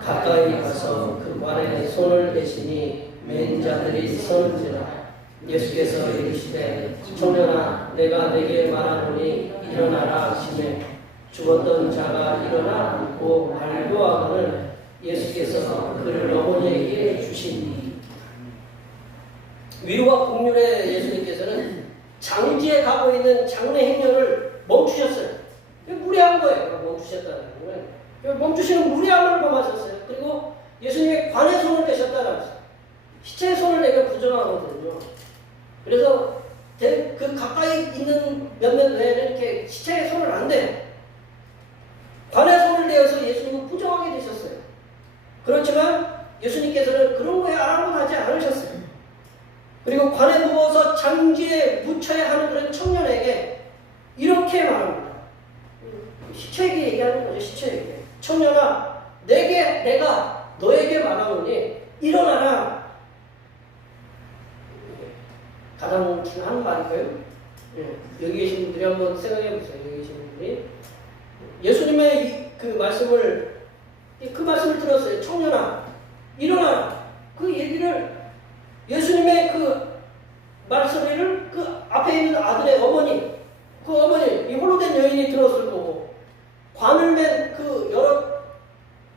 가까이 가서 그 관에 손을 대시니 맨 자들이 서는지라. 예수께서 이르시되 청년아 내가 내게 말하노니 일어나라 하시매 죽었던 자가 일어나 앉고 발교하거늘 예수께서 그를 어머니에게 주시니. 위로와 긍휼의 예수님께서는 장지에 가고 있는 장례 행렬을 멈추셨어요. 무례한 거예요. 멈추셨다는 거예요. 멈추시는 무례함을 범하셨어요. 그리고 예수님의 관에 손을 대셨다는 거죠. 시체에 손을 대면 부정하거든요. 그래서 그 가까이 있는 몇몇 외에는 이렇게 시체에 손을 안 대요. 관에 손을 대어서 예수님은 부정하게 되셨어요. 그렇지만 예수님께서는 그런 거에 아랑곳하지 않으셨어요. 그리고 관에 누워서 장지에 묻혀야 하는 그런 청년에게 이렇게 말합니다. 시체에게 얘기하는 거죠. 시체에게. 청년아 내가 너에게 말하노니 일어나라. 가장 하는 말일까요? 여기 계신 분들이 한번 생각해 보세요. 여기 계신 분들이 예수님의 그 말씀을 들었어요. 청년아 일어나라. 그 얘기를 예수님의 그 말소리를 그 앞에 있는 아들의 어머니 이 홀로 된 여인이 들었을 거고 관을 맨 그 여러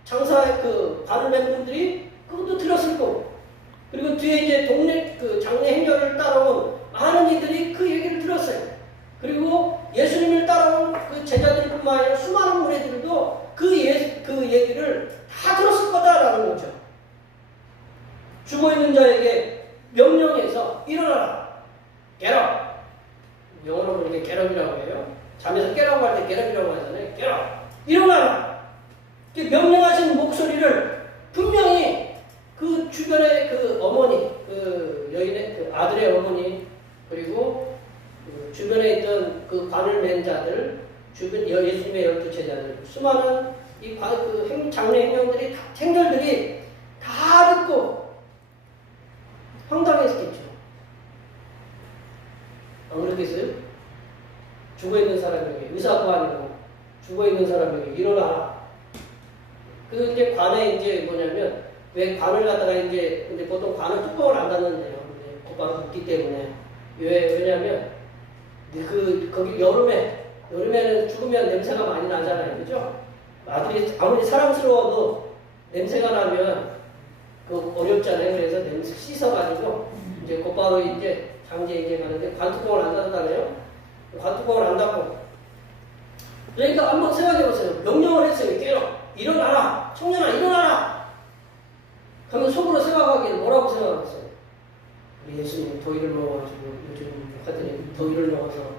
장사의 그 관을 맨 분들이 그것도 들었을 거고 그리고 뒤에 이제 동네 그 장례 행렬을 따라온 많은 이들이 그 얘기를 들었어요. 그리고 예수님을 따라온 그 제자들뿐만 아니라 수많은 무리들도 그 얘기를 다 들었을 거다라는 거죠. 죽어있는 자에게 명령해서 일어나라. get up. 영어로 이렇게 get up이라고 해요. 잠에서 깨라고 할 때 get up이라고 하잖아요. get up. 일어나라. 명령하신 목소리를 분명히 그 주변의 그 어머니, 그 여인의 그 아들의 어머니, 그리고 그 주변에 있던 그 관을 맨 자들, 수많은 장례 행령들이 행렬들이 다 듣고 황당했겠죠. 안 그러겠어요? 죽어있는 사람에게 의사도 아니고 죽어있는 사람에게 일어나라. 그 이제 관에 이제 뭐냐면 왜 관을 갖다가 이제 근데 보통 관은 뚜껑을 안 닫는데요. 곧바로 묻기 때문에 왜냐면 거기 여름에는 죽으면 냄새가 많이 나잖아요, 그죠? 아무리 사랑스러워도 냄새가 나면 그 어렵잖아요. 그래서 냄새 씻어가지고 이제 곧바로 이제 장제 이제 가는데 관뚜껑을 안 닫았다네요. 관뚜껑을 안 닫고 그러니까 한번 생각해보세요. 명령을 했어요. 깨어 일어나라, 청년아 일어나라. 그러면 속으로 생각하기에 뭐라고 생각하겠어요? 우리 예수님 더위를 먹어가지고 요즘 하더니 더위를 먹어서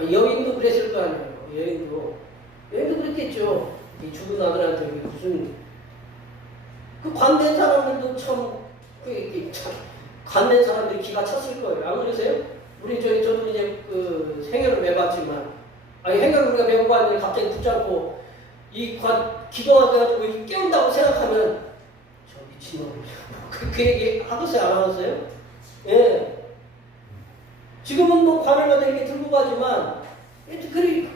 여인도 그랬을 거 아니에요. 여인도 그랬겠죠. 이 죽은 아들한테 무슨 그 관된 사람들도 참 관된 사람들이 기가 찼을 거예요. 안 그러세요? 저도 이제 그 행여를 매봤지만 행여를 우리가 매고 왔는데 갑자기 붙잡고 기도하셔가지고 깨운다고 생각하면 저 미친놈이 그 얘기 하겠어요? 안 하겠어요? 예. 지금은 뭐 관을 갖다 이렇게 들고 가지만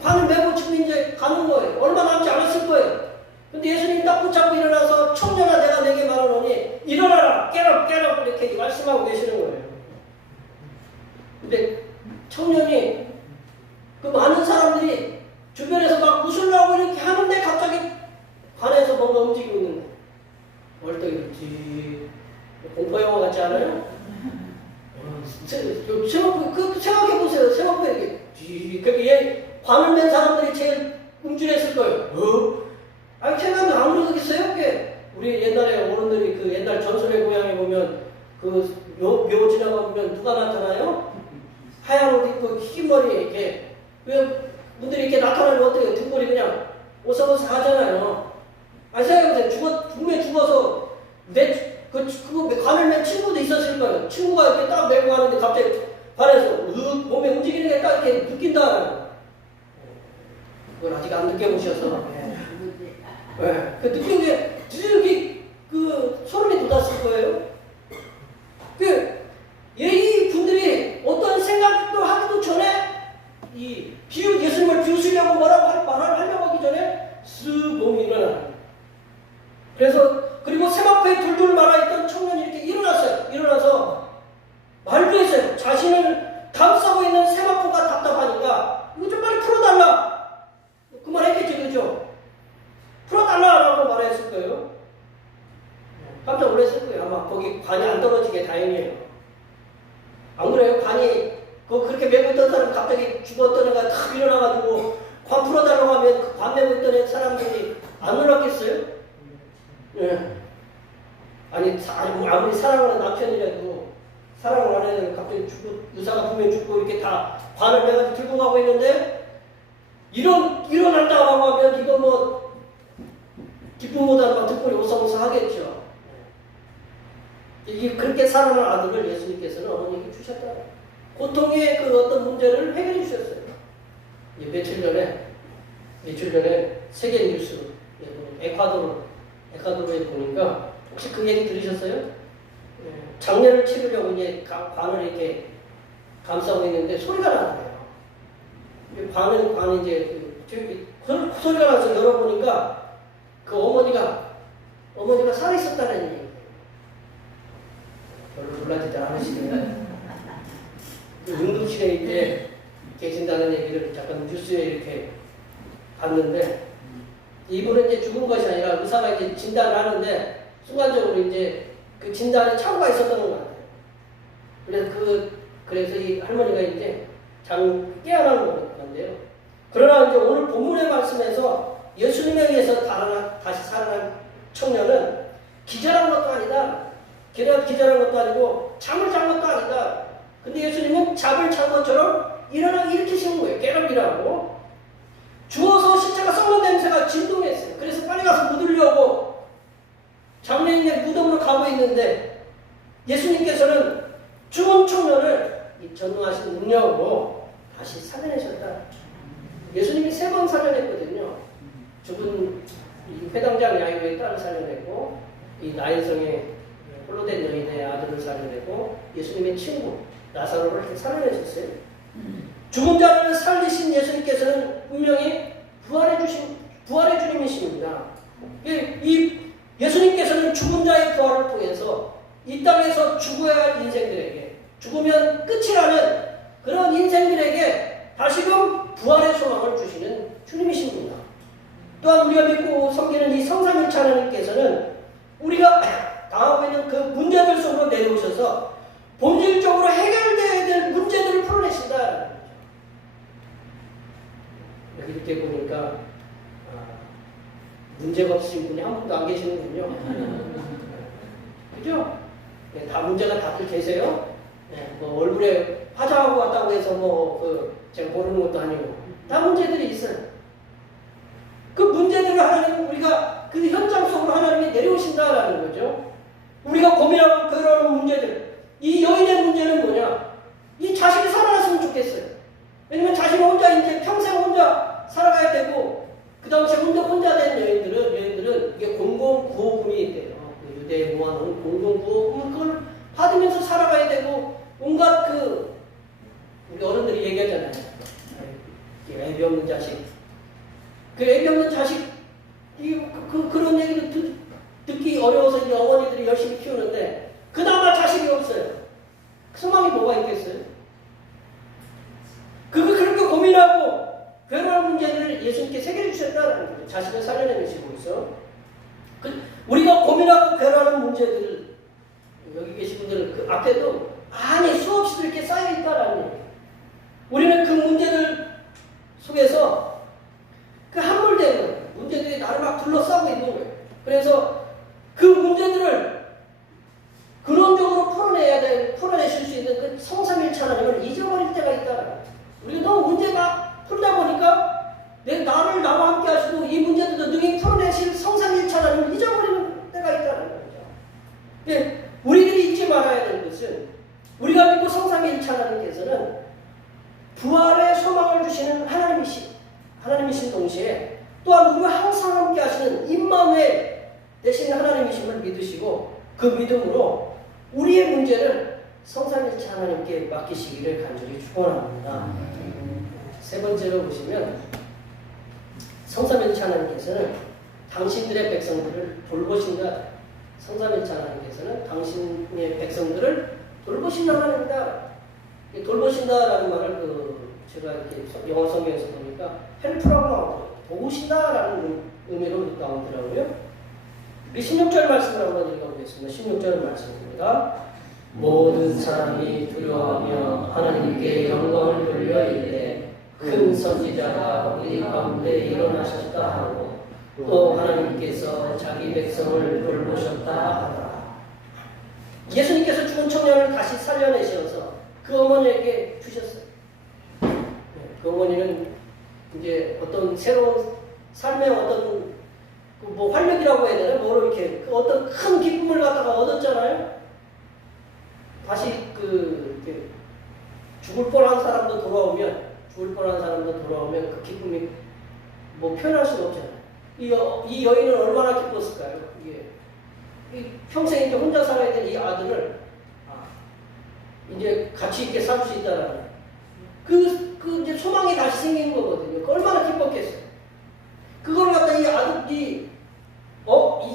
관을 메고 지금 이제 가는 거예요. 얼마 남지 않았을 거예요. 근데 예수님이 딱 붙잡고 일어나서 청년아 내가 내게 말하노니 일어나라 깨라 이렇게 말씀하고 계시는 거예요. 근데 청년이 그 많은 사람들이 주변에서 막 웃으려고 이렇게 하는데 갑자기 관에서 뭔가 움직이고 있는데 얼떨결에 공포영화 같지 않아요? 생각해보세요. 생각해보세요. 그게 관을 맨 사람들이 제일 움찔했을 거예요. 생각하면 안 그러겠어요? 우리 옛날에 어른들이 그 옛날 전설의 고향에 보면 묘 지나가면 누가 나타나요? 하얀 옷 입고 흰 머리 이렇게 분들이 이렇게 나타나면 어때요? 등골이 그냥 오싹오싹 하잖아요. 생각해보세요. 분명히 죽어서 그거 관을 맨 친구도 있었을 거예요. 친구가 이렇게 딱 메고 가는데 갑자기 관에서 몸에 움직이는 게 딱 이렇게 느낀다. 그걸 아직 안 느껴보셔서. 네. 그 느낀 게 이렇게 소름이 돋았을 거예요. 이 분들이 어떤 생각도 하기도 전에 예수님을 비웃으려고 말을 하려고 하기 전에 쓱 몸이 일어나요. 그리고 세마포에 둘둘 말아있던 청년이 이렇게 일어났어요. 일어나서 말도 했어요. 자신을 감싸고 있는 세마포가 답답하니까 이거 좀 빨리 풀어달라. 그 말 했겠죠, 그죠? 풀어달라라고 말했을 거예요. 깜짝 놀랐을 거예요. 아마 거기 관이 안 떨어지게 다행이에요. 안 그래요? 관이 그렇게 메고 있던 사람 갑자기 죽었던 애가 탁 일어나가지고 관 풀어달라고 하면 그 관 메고 있던 사람들이 안 놀랐겠어요? 예. 아무리 사랑하는 남편이라도 사랑을 안 해도 갑자기 의사가 분명히 죽고 이렇게 다 관을 메가지고 들고 가고 있는데 일어났다고 하면 이거 뭐 기쁨보다는 막 등골이 오싹오싹 하겠죠. 그렇게 사랑하는 아들을 예수님께서는 어머니에게 주셨다. 고통의 어떤 문제를 해결해 주셨어요. 며칠 전에 세계 뉴스 에콰도르에 보니까 혹시 그 얘기 들으셨어요? 장례를 치르려고 이제 관을 이렇게 감싸고 있는데 소리가 나더래요. 관은 이제 소리가 나서 열어보니까 그 어머니가 살아있었다는 얘기. 별로 놀라지도 않으시네요. 응급실에 이제 계신다는 얘기를 잠깐 뉴스에 이렇게 봤는데 이분은 이제 죽은 것이 아니라 의사가 이제 진단을 하는데 순간적으로 이제 그 진단에 착오가 있었던 것 같아요. 그래서 이 할머니가 이제 깨어나는 건데요. 그러나 이제 오늘 본문의 말씀에서 예수님에 의해서 다시 살아난 청년은 기절한 것도 아니다. 기절한 것도 아니고 잠을 잔 것도 아니다. 근데 예수님은 잠을 잔 것처럼 일으키시는 거예요. 깨럽이라고. 주워서 시체가 썩는 냄새가 진동했어요. 그래서 빨리 가서 묻으려고 장례인의 무덤으로 가고 있는데 예수님께서는 죽은 청년을 이 전능하신 능력으로 다시 살려내셨다. 예수님이 3번 살려냈거든요. 죽은 이 회당장 야이로의 딸을 살려냈고, 이 나인성의 홀로 된 여인의 아들을 살려내고, 예수님의 친구 나사로를 이렇게 살려내셨어요. 죽은 자를 살리신 예수님께서는 분명히 부활의 주님이십니다. 이 예수님께서는 죽은 자의 부활을 통해서 이 땅에서 죽어야 할 인생들에게, 죽으면 끝이라는 그런 인생들에게 다시금 부활의 소망을 주시는 주님이십니다. 또한 우리가 믿고 섬기는 이 성삼일체 하나님께서는 우리가 당하고 있는 그 문제들 속으로 내려오셔서 본질적으로 해결되어야 될 문제들을 풀어내신다. 이렇게 보니까 문제가 없으신 분이 한 분도 안 계시는군요. 그죠? 네, 다 문제가 다들 계세요. 네, 뭐 얼굴에 화장하고 왔다고 해서 제가 모르는 것도 아니고 다 문제들이 있어요. 그 문제들을 하나님 우리가 그 현장 속으로 하나님이 내려오신다라는 거죠. 우리가 고민하고 그러는 문제들, 이 여인의 문제는 뭐냐? 이 자식이 살아났으면 좋겠어요. 왜냐면 자식이 혼자 이제 평생 혼자 살아가야 되고, 그 당시에 혼자 된 여인들은 이게 공공구호금이 돼요. 그 유대에 모아놓은 공공구호금을 그걸 받으면서 살아가야 되고, 온갖 우리 어른들이 얘기하잖아요. 애비 없는 자식. 그 애비 없는 자식, 그런 얘기를 듣기 어려워서 이제 어머니들이 열심히 키우는데, 그나마 자식이 없어요. 소망이 뭐가 있겠어요? 그렇게 고민하고, 괴로운 문제를 예수님께 해결해 주셨다는 거죠. 자식을 살려내시고 있어. 우리가 고민하고 괴로워하는 문제들을, 여기 계신 분들은 그 앞에도 수없이 이렇게 쌓여있다라는 얘기예요. 우리는 그 문제들 속에서 그 함몰되는 거예요. 문제들이 나를 막 둘러싸고 있는 거예요. 그래서 그 문제들을 근원적으로 풀어내실 수 있는 그 성삼일체 하나님을 잊어버릴 때가 있다라는 거예요. 우리가 너무 문제가 풀다 보니까 나를 나와 함께 하시고 이 문제들도 능히 풀어내실 성삼일체 하나님을 잊어버리는 때가 있다는 거죠. 네, 우리들이 잊지 말아야 될 것은 우리가 믿고 성삼일체 하나님께서는 부활의 소망을 주시는 하나님이신 동시에 또한 우리와 항상 함께 하시는 임마누엘 되신 하나님이심을 믿으시고 그 믿음으로 우리의 문제를 성삼일체 하나님께 맡기시기를 간절히 축원합니다. 세 번째로 보시면 성삼일체 하나님께서는 당신들의 백성들을 돌보신다. 성삼일체 하나님께서는 당신의 백성들을 돌보신다 하나님이다. 돌보신다라는 말을 제가 이렇게 영어 성경에서 보니까 헬프라고 나오고 도우신다라는 의미로 나오더라고요. 우리 16절 말씀을 한번 읽어보겠습니다. 16절 말씀입니다. 모든 사람이 두려워하며 하나님께 영광을 돌려 이르되 큰 선지자가 우리 가운데 일어나셨다 하고 또 하나님께서 자기 백성을 돌보셨다 하더라. 예수님께서 죽은 청년을 다시 살려내셔서 그 어머니에게 주셨어요. 그 어머니는 이제 어떤 새로운 삶의 어떤 활력이라고 해야 되나? 이렇게 어떤 큰 기쁨을 갖다가 얻었잖아요. 다시 이렇게 죽을 뻔한 사람도 돌아오면 그 기쁨이 표현할 수가 없잖아요. 이 여인은 얼마나 기뻤을까요? 평생 이제 혼자 살아야 될 이 아들을 이제 같이 있게 살 수 있다라는 이제 소망이 다시 생기는 거거든요. 얼마나 기뻤겠어요. 그걸 갖다 이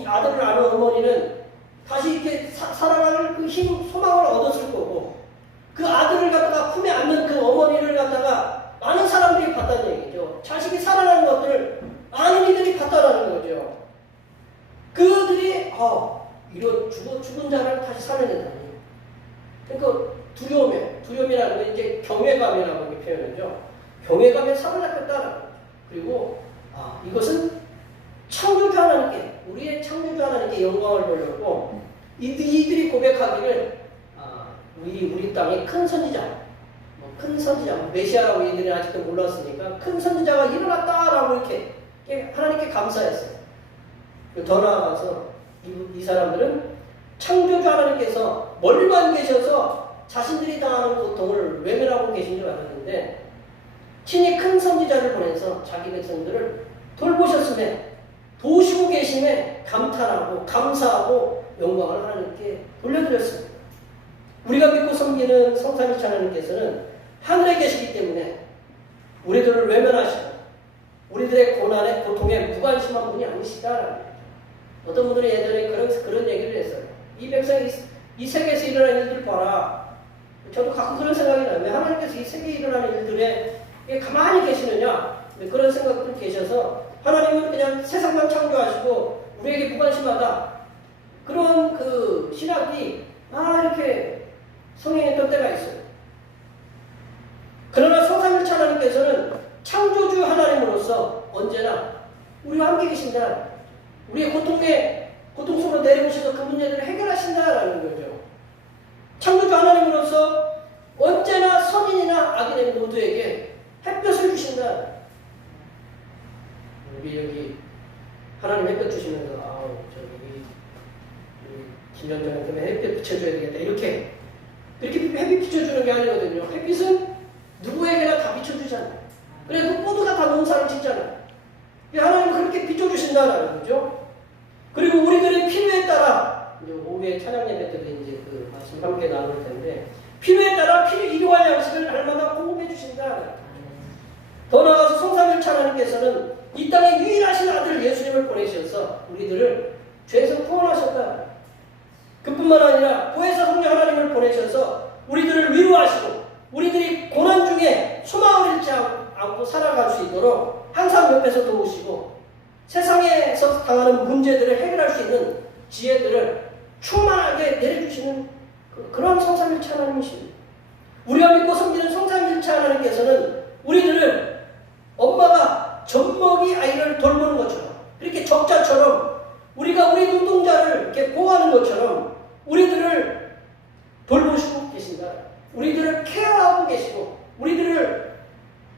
아들을 아는 어머니는 다시 이렇게 살아갈 그 힘, 소망을 얻었을 거고, 그 아들을 갖다가 품에 안는 그 어머니를 갖다가 많은 사람들이 봤다는 얘기죠. 자식이 살아나는 것들을 많은 이들이 봤다라는 거죠. 그들이 이런 죽은 자를 다시 살려낸다니. 그러니까 두려움이라는 건 이제 경외감이라고 표현하죠. 경외감에 사로잡혔다. 그리고 이것은 창조주 하나님께, 우리의 창조주 하나님께 영광을 돌렸고, 이들이 고백하기를 우리 땅에 큰 선지자, 메시아라고 이들이 아직도 몰랐으니까 큰 선지자가 일어났다라고 이렇게 하나님께 감사했어요. 더 나아가서 이 사람들은 창조주 하나님께서 멀리만 계셔서 자신들이 당하는 고통을 외면하고 계신 줄 알았는데, 친히 큰 선지자를 보내서 자기 백성들을 돌보셨음에 도우시고 계심에 감탄하고 감사하고 영광을 하나님께 돌려드렸습니다. 우리가 믿고 섬기는 성삼위일체 하나님께서는 하늘에 계시기 때문에 우리들을 외면하시고 우리들의 고난에 고통에 무관심한 분이 아니시다. 어떤 분들이 예전에 그런 얘기를 했어요. 이 백성이 이 세계에서 일어난 일들 봐라. 저도 가끔 그런 생각이 나요. 왜 하나님께서 이 세계에 일어나는 일들에 가만히 계시느냐? 그런 생각들 계셔서 하나님은 그냥 세상만 창조하시고 우리에게 무관심하다. 그런 그 신학이 이렇게 성행했던 때가 있어요. 그러나 성삼일체 하나님께서는 창조주 하나님으로서 언제나 우리와 함께 계신다. 우리의 고통 속으로 내려오셔서 그 문제들을 해결하신다라는 거죠. 창조주 하나님으로서 언제나 선인이나 악인의 모두에게 햇볕을 주신다. 우리 여기 하나님 햇볕 주시면서 저기 김현정 때문에 햇볕 비춰줘야 되겠다. 이렇게 햇빛 비춰주는 게 아니거든요. 햇빛은 누구에게나 다 비춰주잖아요. 그래도 모두가 다 농사를 짓잖아요. 하나님은 그렇게 비춰주신다는 거죠. 그리고 우리들의 필요에 따라 이제 오후에 찬양 예배 때도 이제 그 말씀 함께 나눌 텐데 필요에 따라 일용할 양식을 날마다 공급해 주신다. 더 나아가서 성삼일체 하나님께서는 이 땅에 유일하신 아들 예수님을 보내셔서 우리들을 죄에서 구원하셨다. 그뿐만 아니라 보혜사 성령 하나님을 보내셔서 우리들을 위로하시고 우리들이 고난 중에 소망을 잃지 않고 살아갈 수 있도록 항상 옆에서 도우시고 세상에서 당하는 문제들을 해결할 수 있는 지혜들을 충만하게 내려주시는 그런 성삼일체 하나님이십니다. 우리가 믿고 섬기는 성삼일체 하나님께서는 우리들을 엄마가 젖먹이 아이를 돌보는 것처럼 이렇게 적자처럼 우리가 우리 눈동자를 이렇게 보호하는 것처럼 우리들을 돌보시고 계신다. 우리들을 케어하고 계시고 우리들을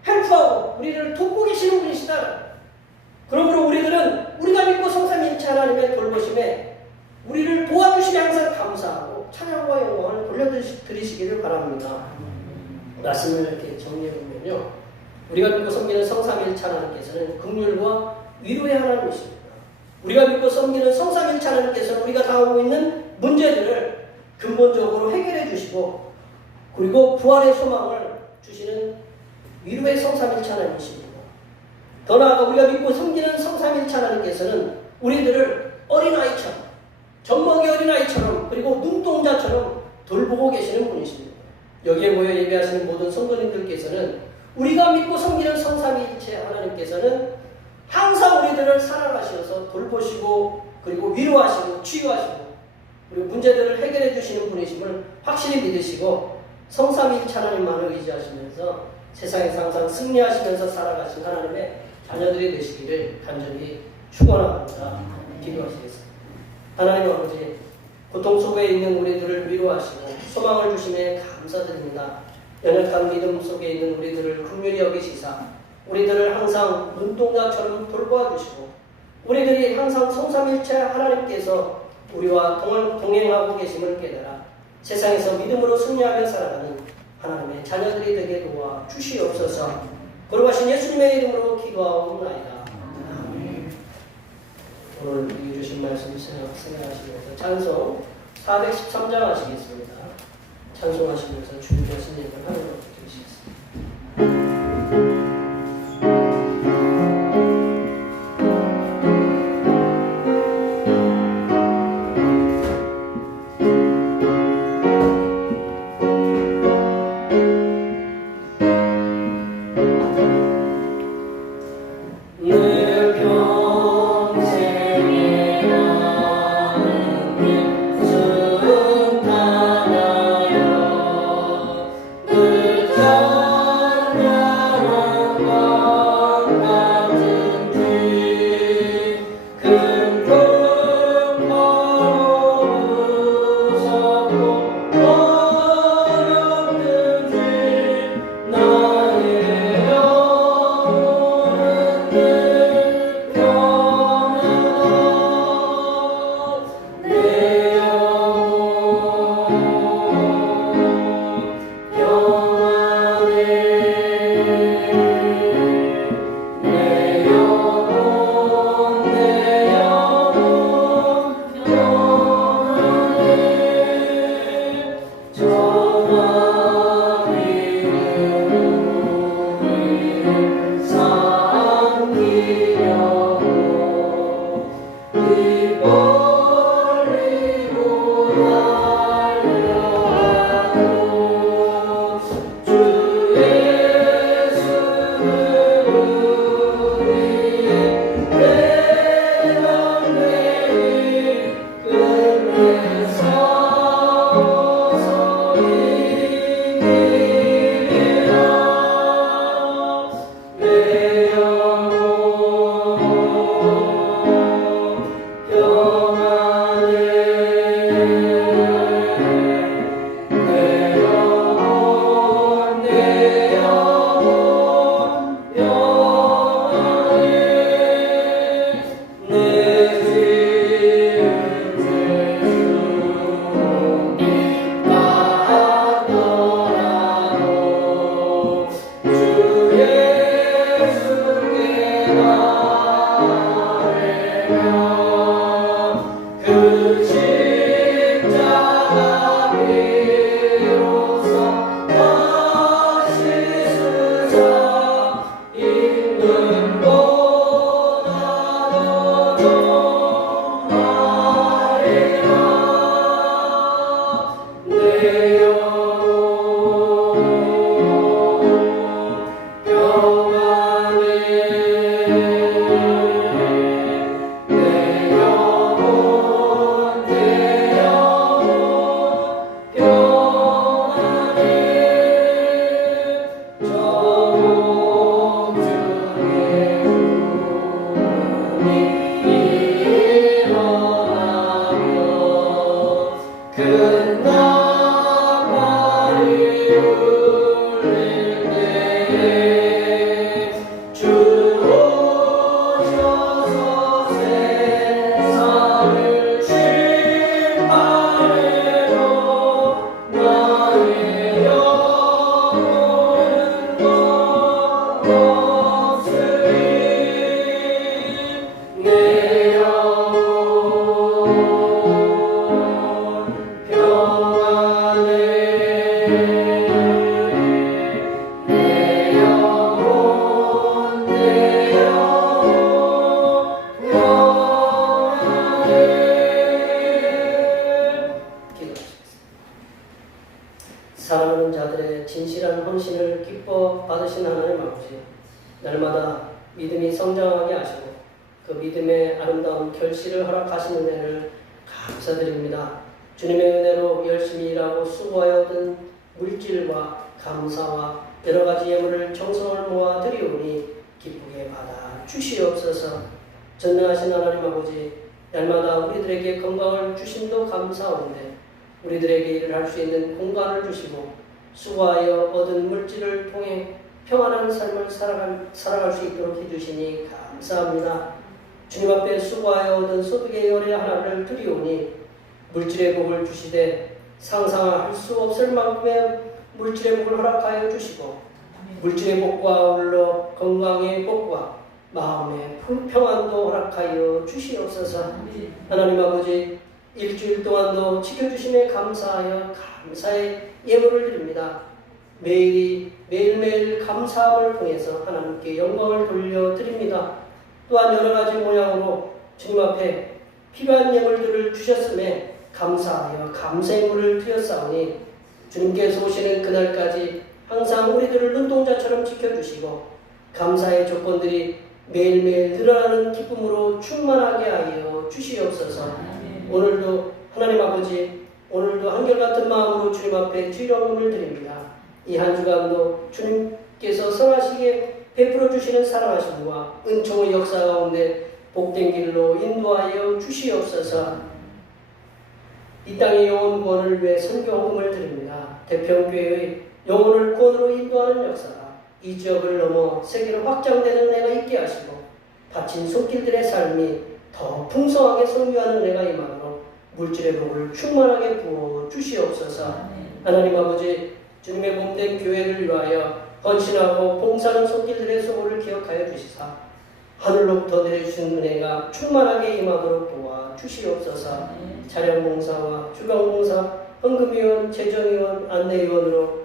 헬프하고 우리들을 돕고 계시는 분이시다. 그러므로 우리들은 우리가 믿고 성삼위일체 하나님의 돌보심에 우리를 도와주시며 항상 감사하고 찬양과 영광을 돌려드리시기를 바랍니다. 말씀을 이렇게 정리해보면요. 우리가 믿고 섬기는 성삼위일체 하나님께서는 긍휼과 위로의 하나님이십니다. 우리가 믿고 섬기는 성삼위일체 하나님께서는 우리가 당하고 있는 문제들을 근본적으로 해결해 주시고 그리고 부활의 소망을 주시는 위로의 성삼위일체 하나님이십니다. 더 나아가 우리가 믿고 섬기는 성삼위일체 하나님께서는 우리들을 어린아이처럼 젖먹이 어린아이처럼 그리고 눈동자처럼 돌보고 계시는 분이십니다. 여기에 모여 예배하시는 모든 성도님들께서는 우리가 믿고 섬기는 성삼위일체 하나님께서는 항상 우리들을 사랑하셔서 돌보시고 그리고 위로하시고 치유하시고 그리고 문제들을 해결해 주시는 분이심을 확실히 믿으시고 성삼위일체 하나님만을 의지하시면서 세상에서 항상 승리하시면서 살아가신 하나님의 자녀들이 되시기를 간절히 축원합니다. 기도하시겠습니다. 하나님 아버지, 고통 속에 있는 우리들을 위로하시고 소망을 주심에 감사드립니다. 연약한 믿음 속에 있는 우리들을 긍휼히 여기시사 우리들을 항상 눈동자처럼 돌보아 주시고 우리들이 항상 성삼위일체 하나님께서 우리와 동행하고 계심을 깨달아 세상에서 믿음으로 승리하며 살아가는 하나님의 자녀들이 되게 도와 주시옵소서. 거룩하신 예수님의 이름으로 기도하옵나이다. 오늘 읽어주신 말씀 생각하시면서 찬송 413장 하시겠습니다. 찬송하시면서 주님의 신임을 하늘로 드리시겠습니다. 늘 사랑하는 자들의 진실한 헌신을 기뻐 받으신 하나님 아버지, 날마다 믿음이 성장하게 하시고 그 믿음의 아름다운 결실을 허락하시는 은혜를 감사드립니다. 주님의 은혜로 열심히 일하고 수고하여 얻은 물질과 감사와 여러 가지 예물을 정성을 모아 드리오니 기쁘게 받아 주시옵소서. 전능하신 하나님 아버지, 날마다 우리들에게 건강을 주심도 감사한데 우리들에게 일을 할 수 있는 공간을 주시고 수고하여 얻은 물질을 통해 평안한 삶을 살아갈 수 있도록 해주시니 감사합니다. 주님 앞에 수고하여 얻은 소득의 열의 하나를 드리오니 물질의 복을 주시되 상상할 수 없을 만큼의 물질의 복을 허락하여 주시고 물질의 복과 아울러 건강의 복과 마음의 평안도 허락하여 주시옵소서. 하나님 아버지, 일주일 동안도 지켜주심에 감사하여 감사의 예물을 드립니다. 매일매일 감사함을 통해서 하나님께 영광을 돌려드립니다. 또한 여러 가지 모양으로 주님 앞에 필요한 예물들을 주셨음에 감사하여 감사의 물을 드렸사오니 주님께서 오시는 그날까지 항상 우리들을 눈동자처럼 지켜주시고 감사의 조건들이 매일매일 늘어나는 기쁨으로 충만하게 하여 주시옵소서. 오늘도 하나님 아버지, 오늘도 한결같은 마음으로 주님 앞에 주일원금을 드립니다. 이 한 주간도 주님께서 선하시게 베풀어 주시는 사랑하심과 은총의 역사 가운데 복된 길로 인도하여 주시옵소서. 이 땅의 영혼 구원을 위해 선교헌금을 드립니다. 대평교회의 영혼을 구원으로 인도하는 역사가 이 지역을 넘어 세계로 확장되는 은혜가 있게 하시고 바친 손길들의 삶이 더 풍성하게 선교하는 은혜가 임하도록 물질의 복을 충만하게 부어 주시옵소서. 하나님 아버지, 주님의 몸된 교회를 위하여 헌신하고 봉사하는 손길들의 소고를 기억하여 주시사 하늘로부터 내려주신 은혜가 충만하게 임하도록 도와 주시옵소서. 차량봉사와 주방봉사, 헌금위원, 재정위원, 안내위원으로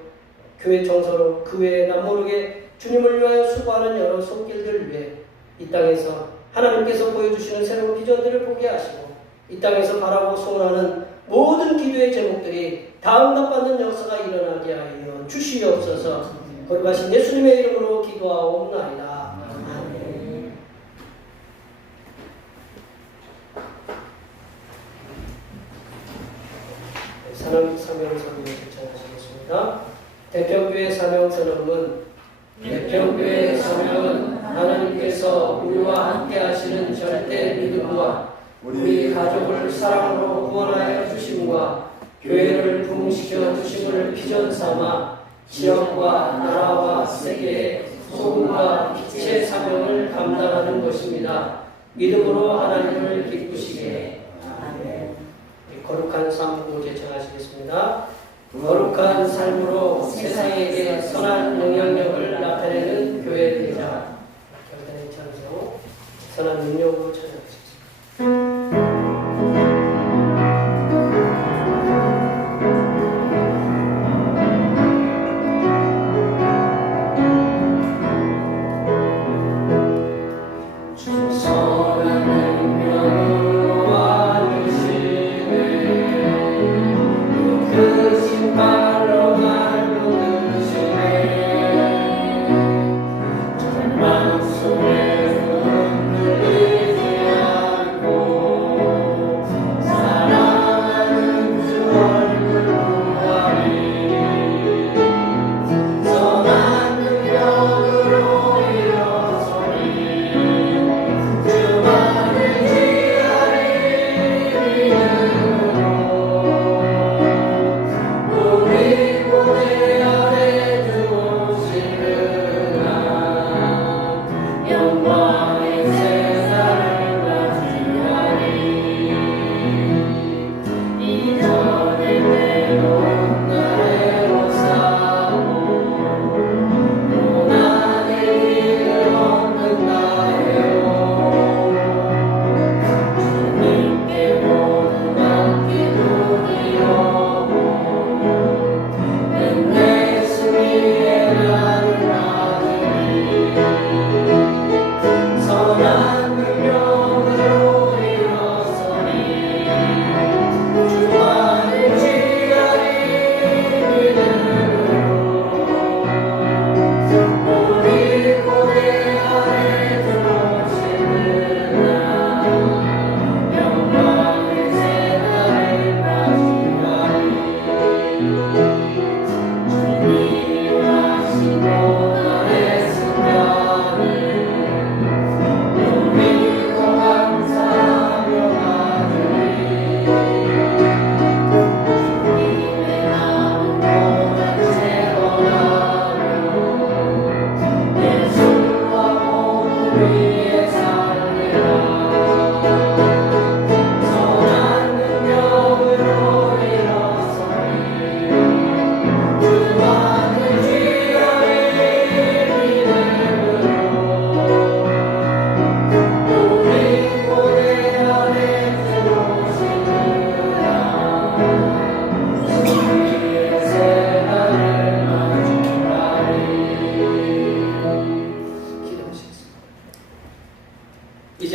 교회 정서로 그 외에 남모르게 주님을 위하여 수고하는 여러 손길들을 위해 이 땅에서 하나님께서 보여주시는 새로운 비전들을 보게 하시고 이 땅에서 바라고 소원하는 모든 기도의 제목들이 다 응답받는 역사가 일어나게 하여 주시옵소서. 거룩하신 예수님의 이름으로 기도하옵나이다. 아멘. 사명선언을 제청하시겠습니다. 대평교회 사명선언은 대평교회의 사명은 하나님께서 우리와 함께 하시는 절대 믿음과 우리 가족을 사랑으로 구원하여 주심과 교회를 부흥시켜 주심을 비전 삼아 지역과 나라와 세계의 소금과 빛의 사명을 감당하는 것입니다. 믿음으로 하나님을 기쁘시게. 아멘. 거룩한 삶 구제 청하시겠습니다. 거룩한 삶으로 세상에게 선한 영향력을 나타내는 교회 대장 경단의 찬송 선한 능력으로 찬양하시겠습니다. 주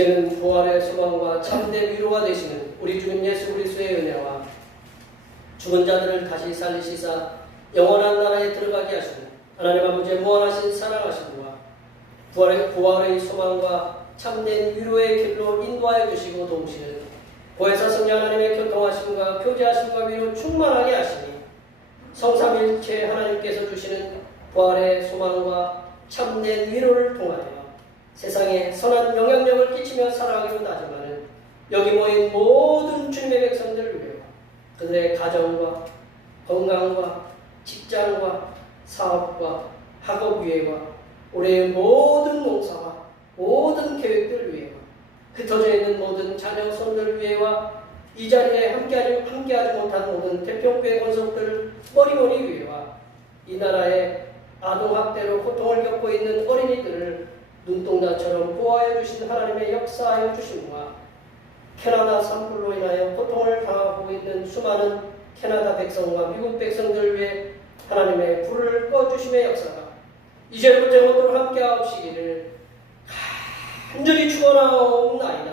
이제는 부활의 소망과 참된 위로가 되시는 우리 주님 예수 그리스도의 은혜와 죽은 자들을 다시 살리시사 영원한 나라에 들어가게 하시는 하나님 아버지의 무한하신 사랑하심과 부활의 소망과 참된 위로의 길로 인도하여 주시고 도우시는 보혜사 성령 하나님의 교통하심과 교제하심과 위로 충만하게 하시니 성삼일체 하나님께서 주시는 부활의 소망과 참된 위로를 통하여 세상에 선한 영향력을 끼치며 살아가기로 다짐하는 여기 모인 모든 주님의 백성들을 위하여 그들의 가정과 건강과 직장과 사업과 학업 위해와 올해의 모든 농사와 모든 계획들을 위해와 흩어져 있는 모든 자녀 손들 위해와 이 자리에 함께하지 못한 모든 태평교회 권속들을 머리머리 위해와 이 나라의 아동학대로 고통을 겪고 있는 어린이들을 눈동자처럼 보호하여 주신 하나님의 역사하여 주심과 캐나다 산불로 인하여 고통을 당하고 있는 수많은 캐나다 백성과 미국 백성들을 위해 하나님의 불을 꺼주심의 역사가 이제부터 영원토록 함께하옵시기를 간절히 축원하옵나이다.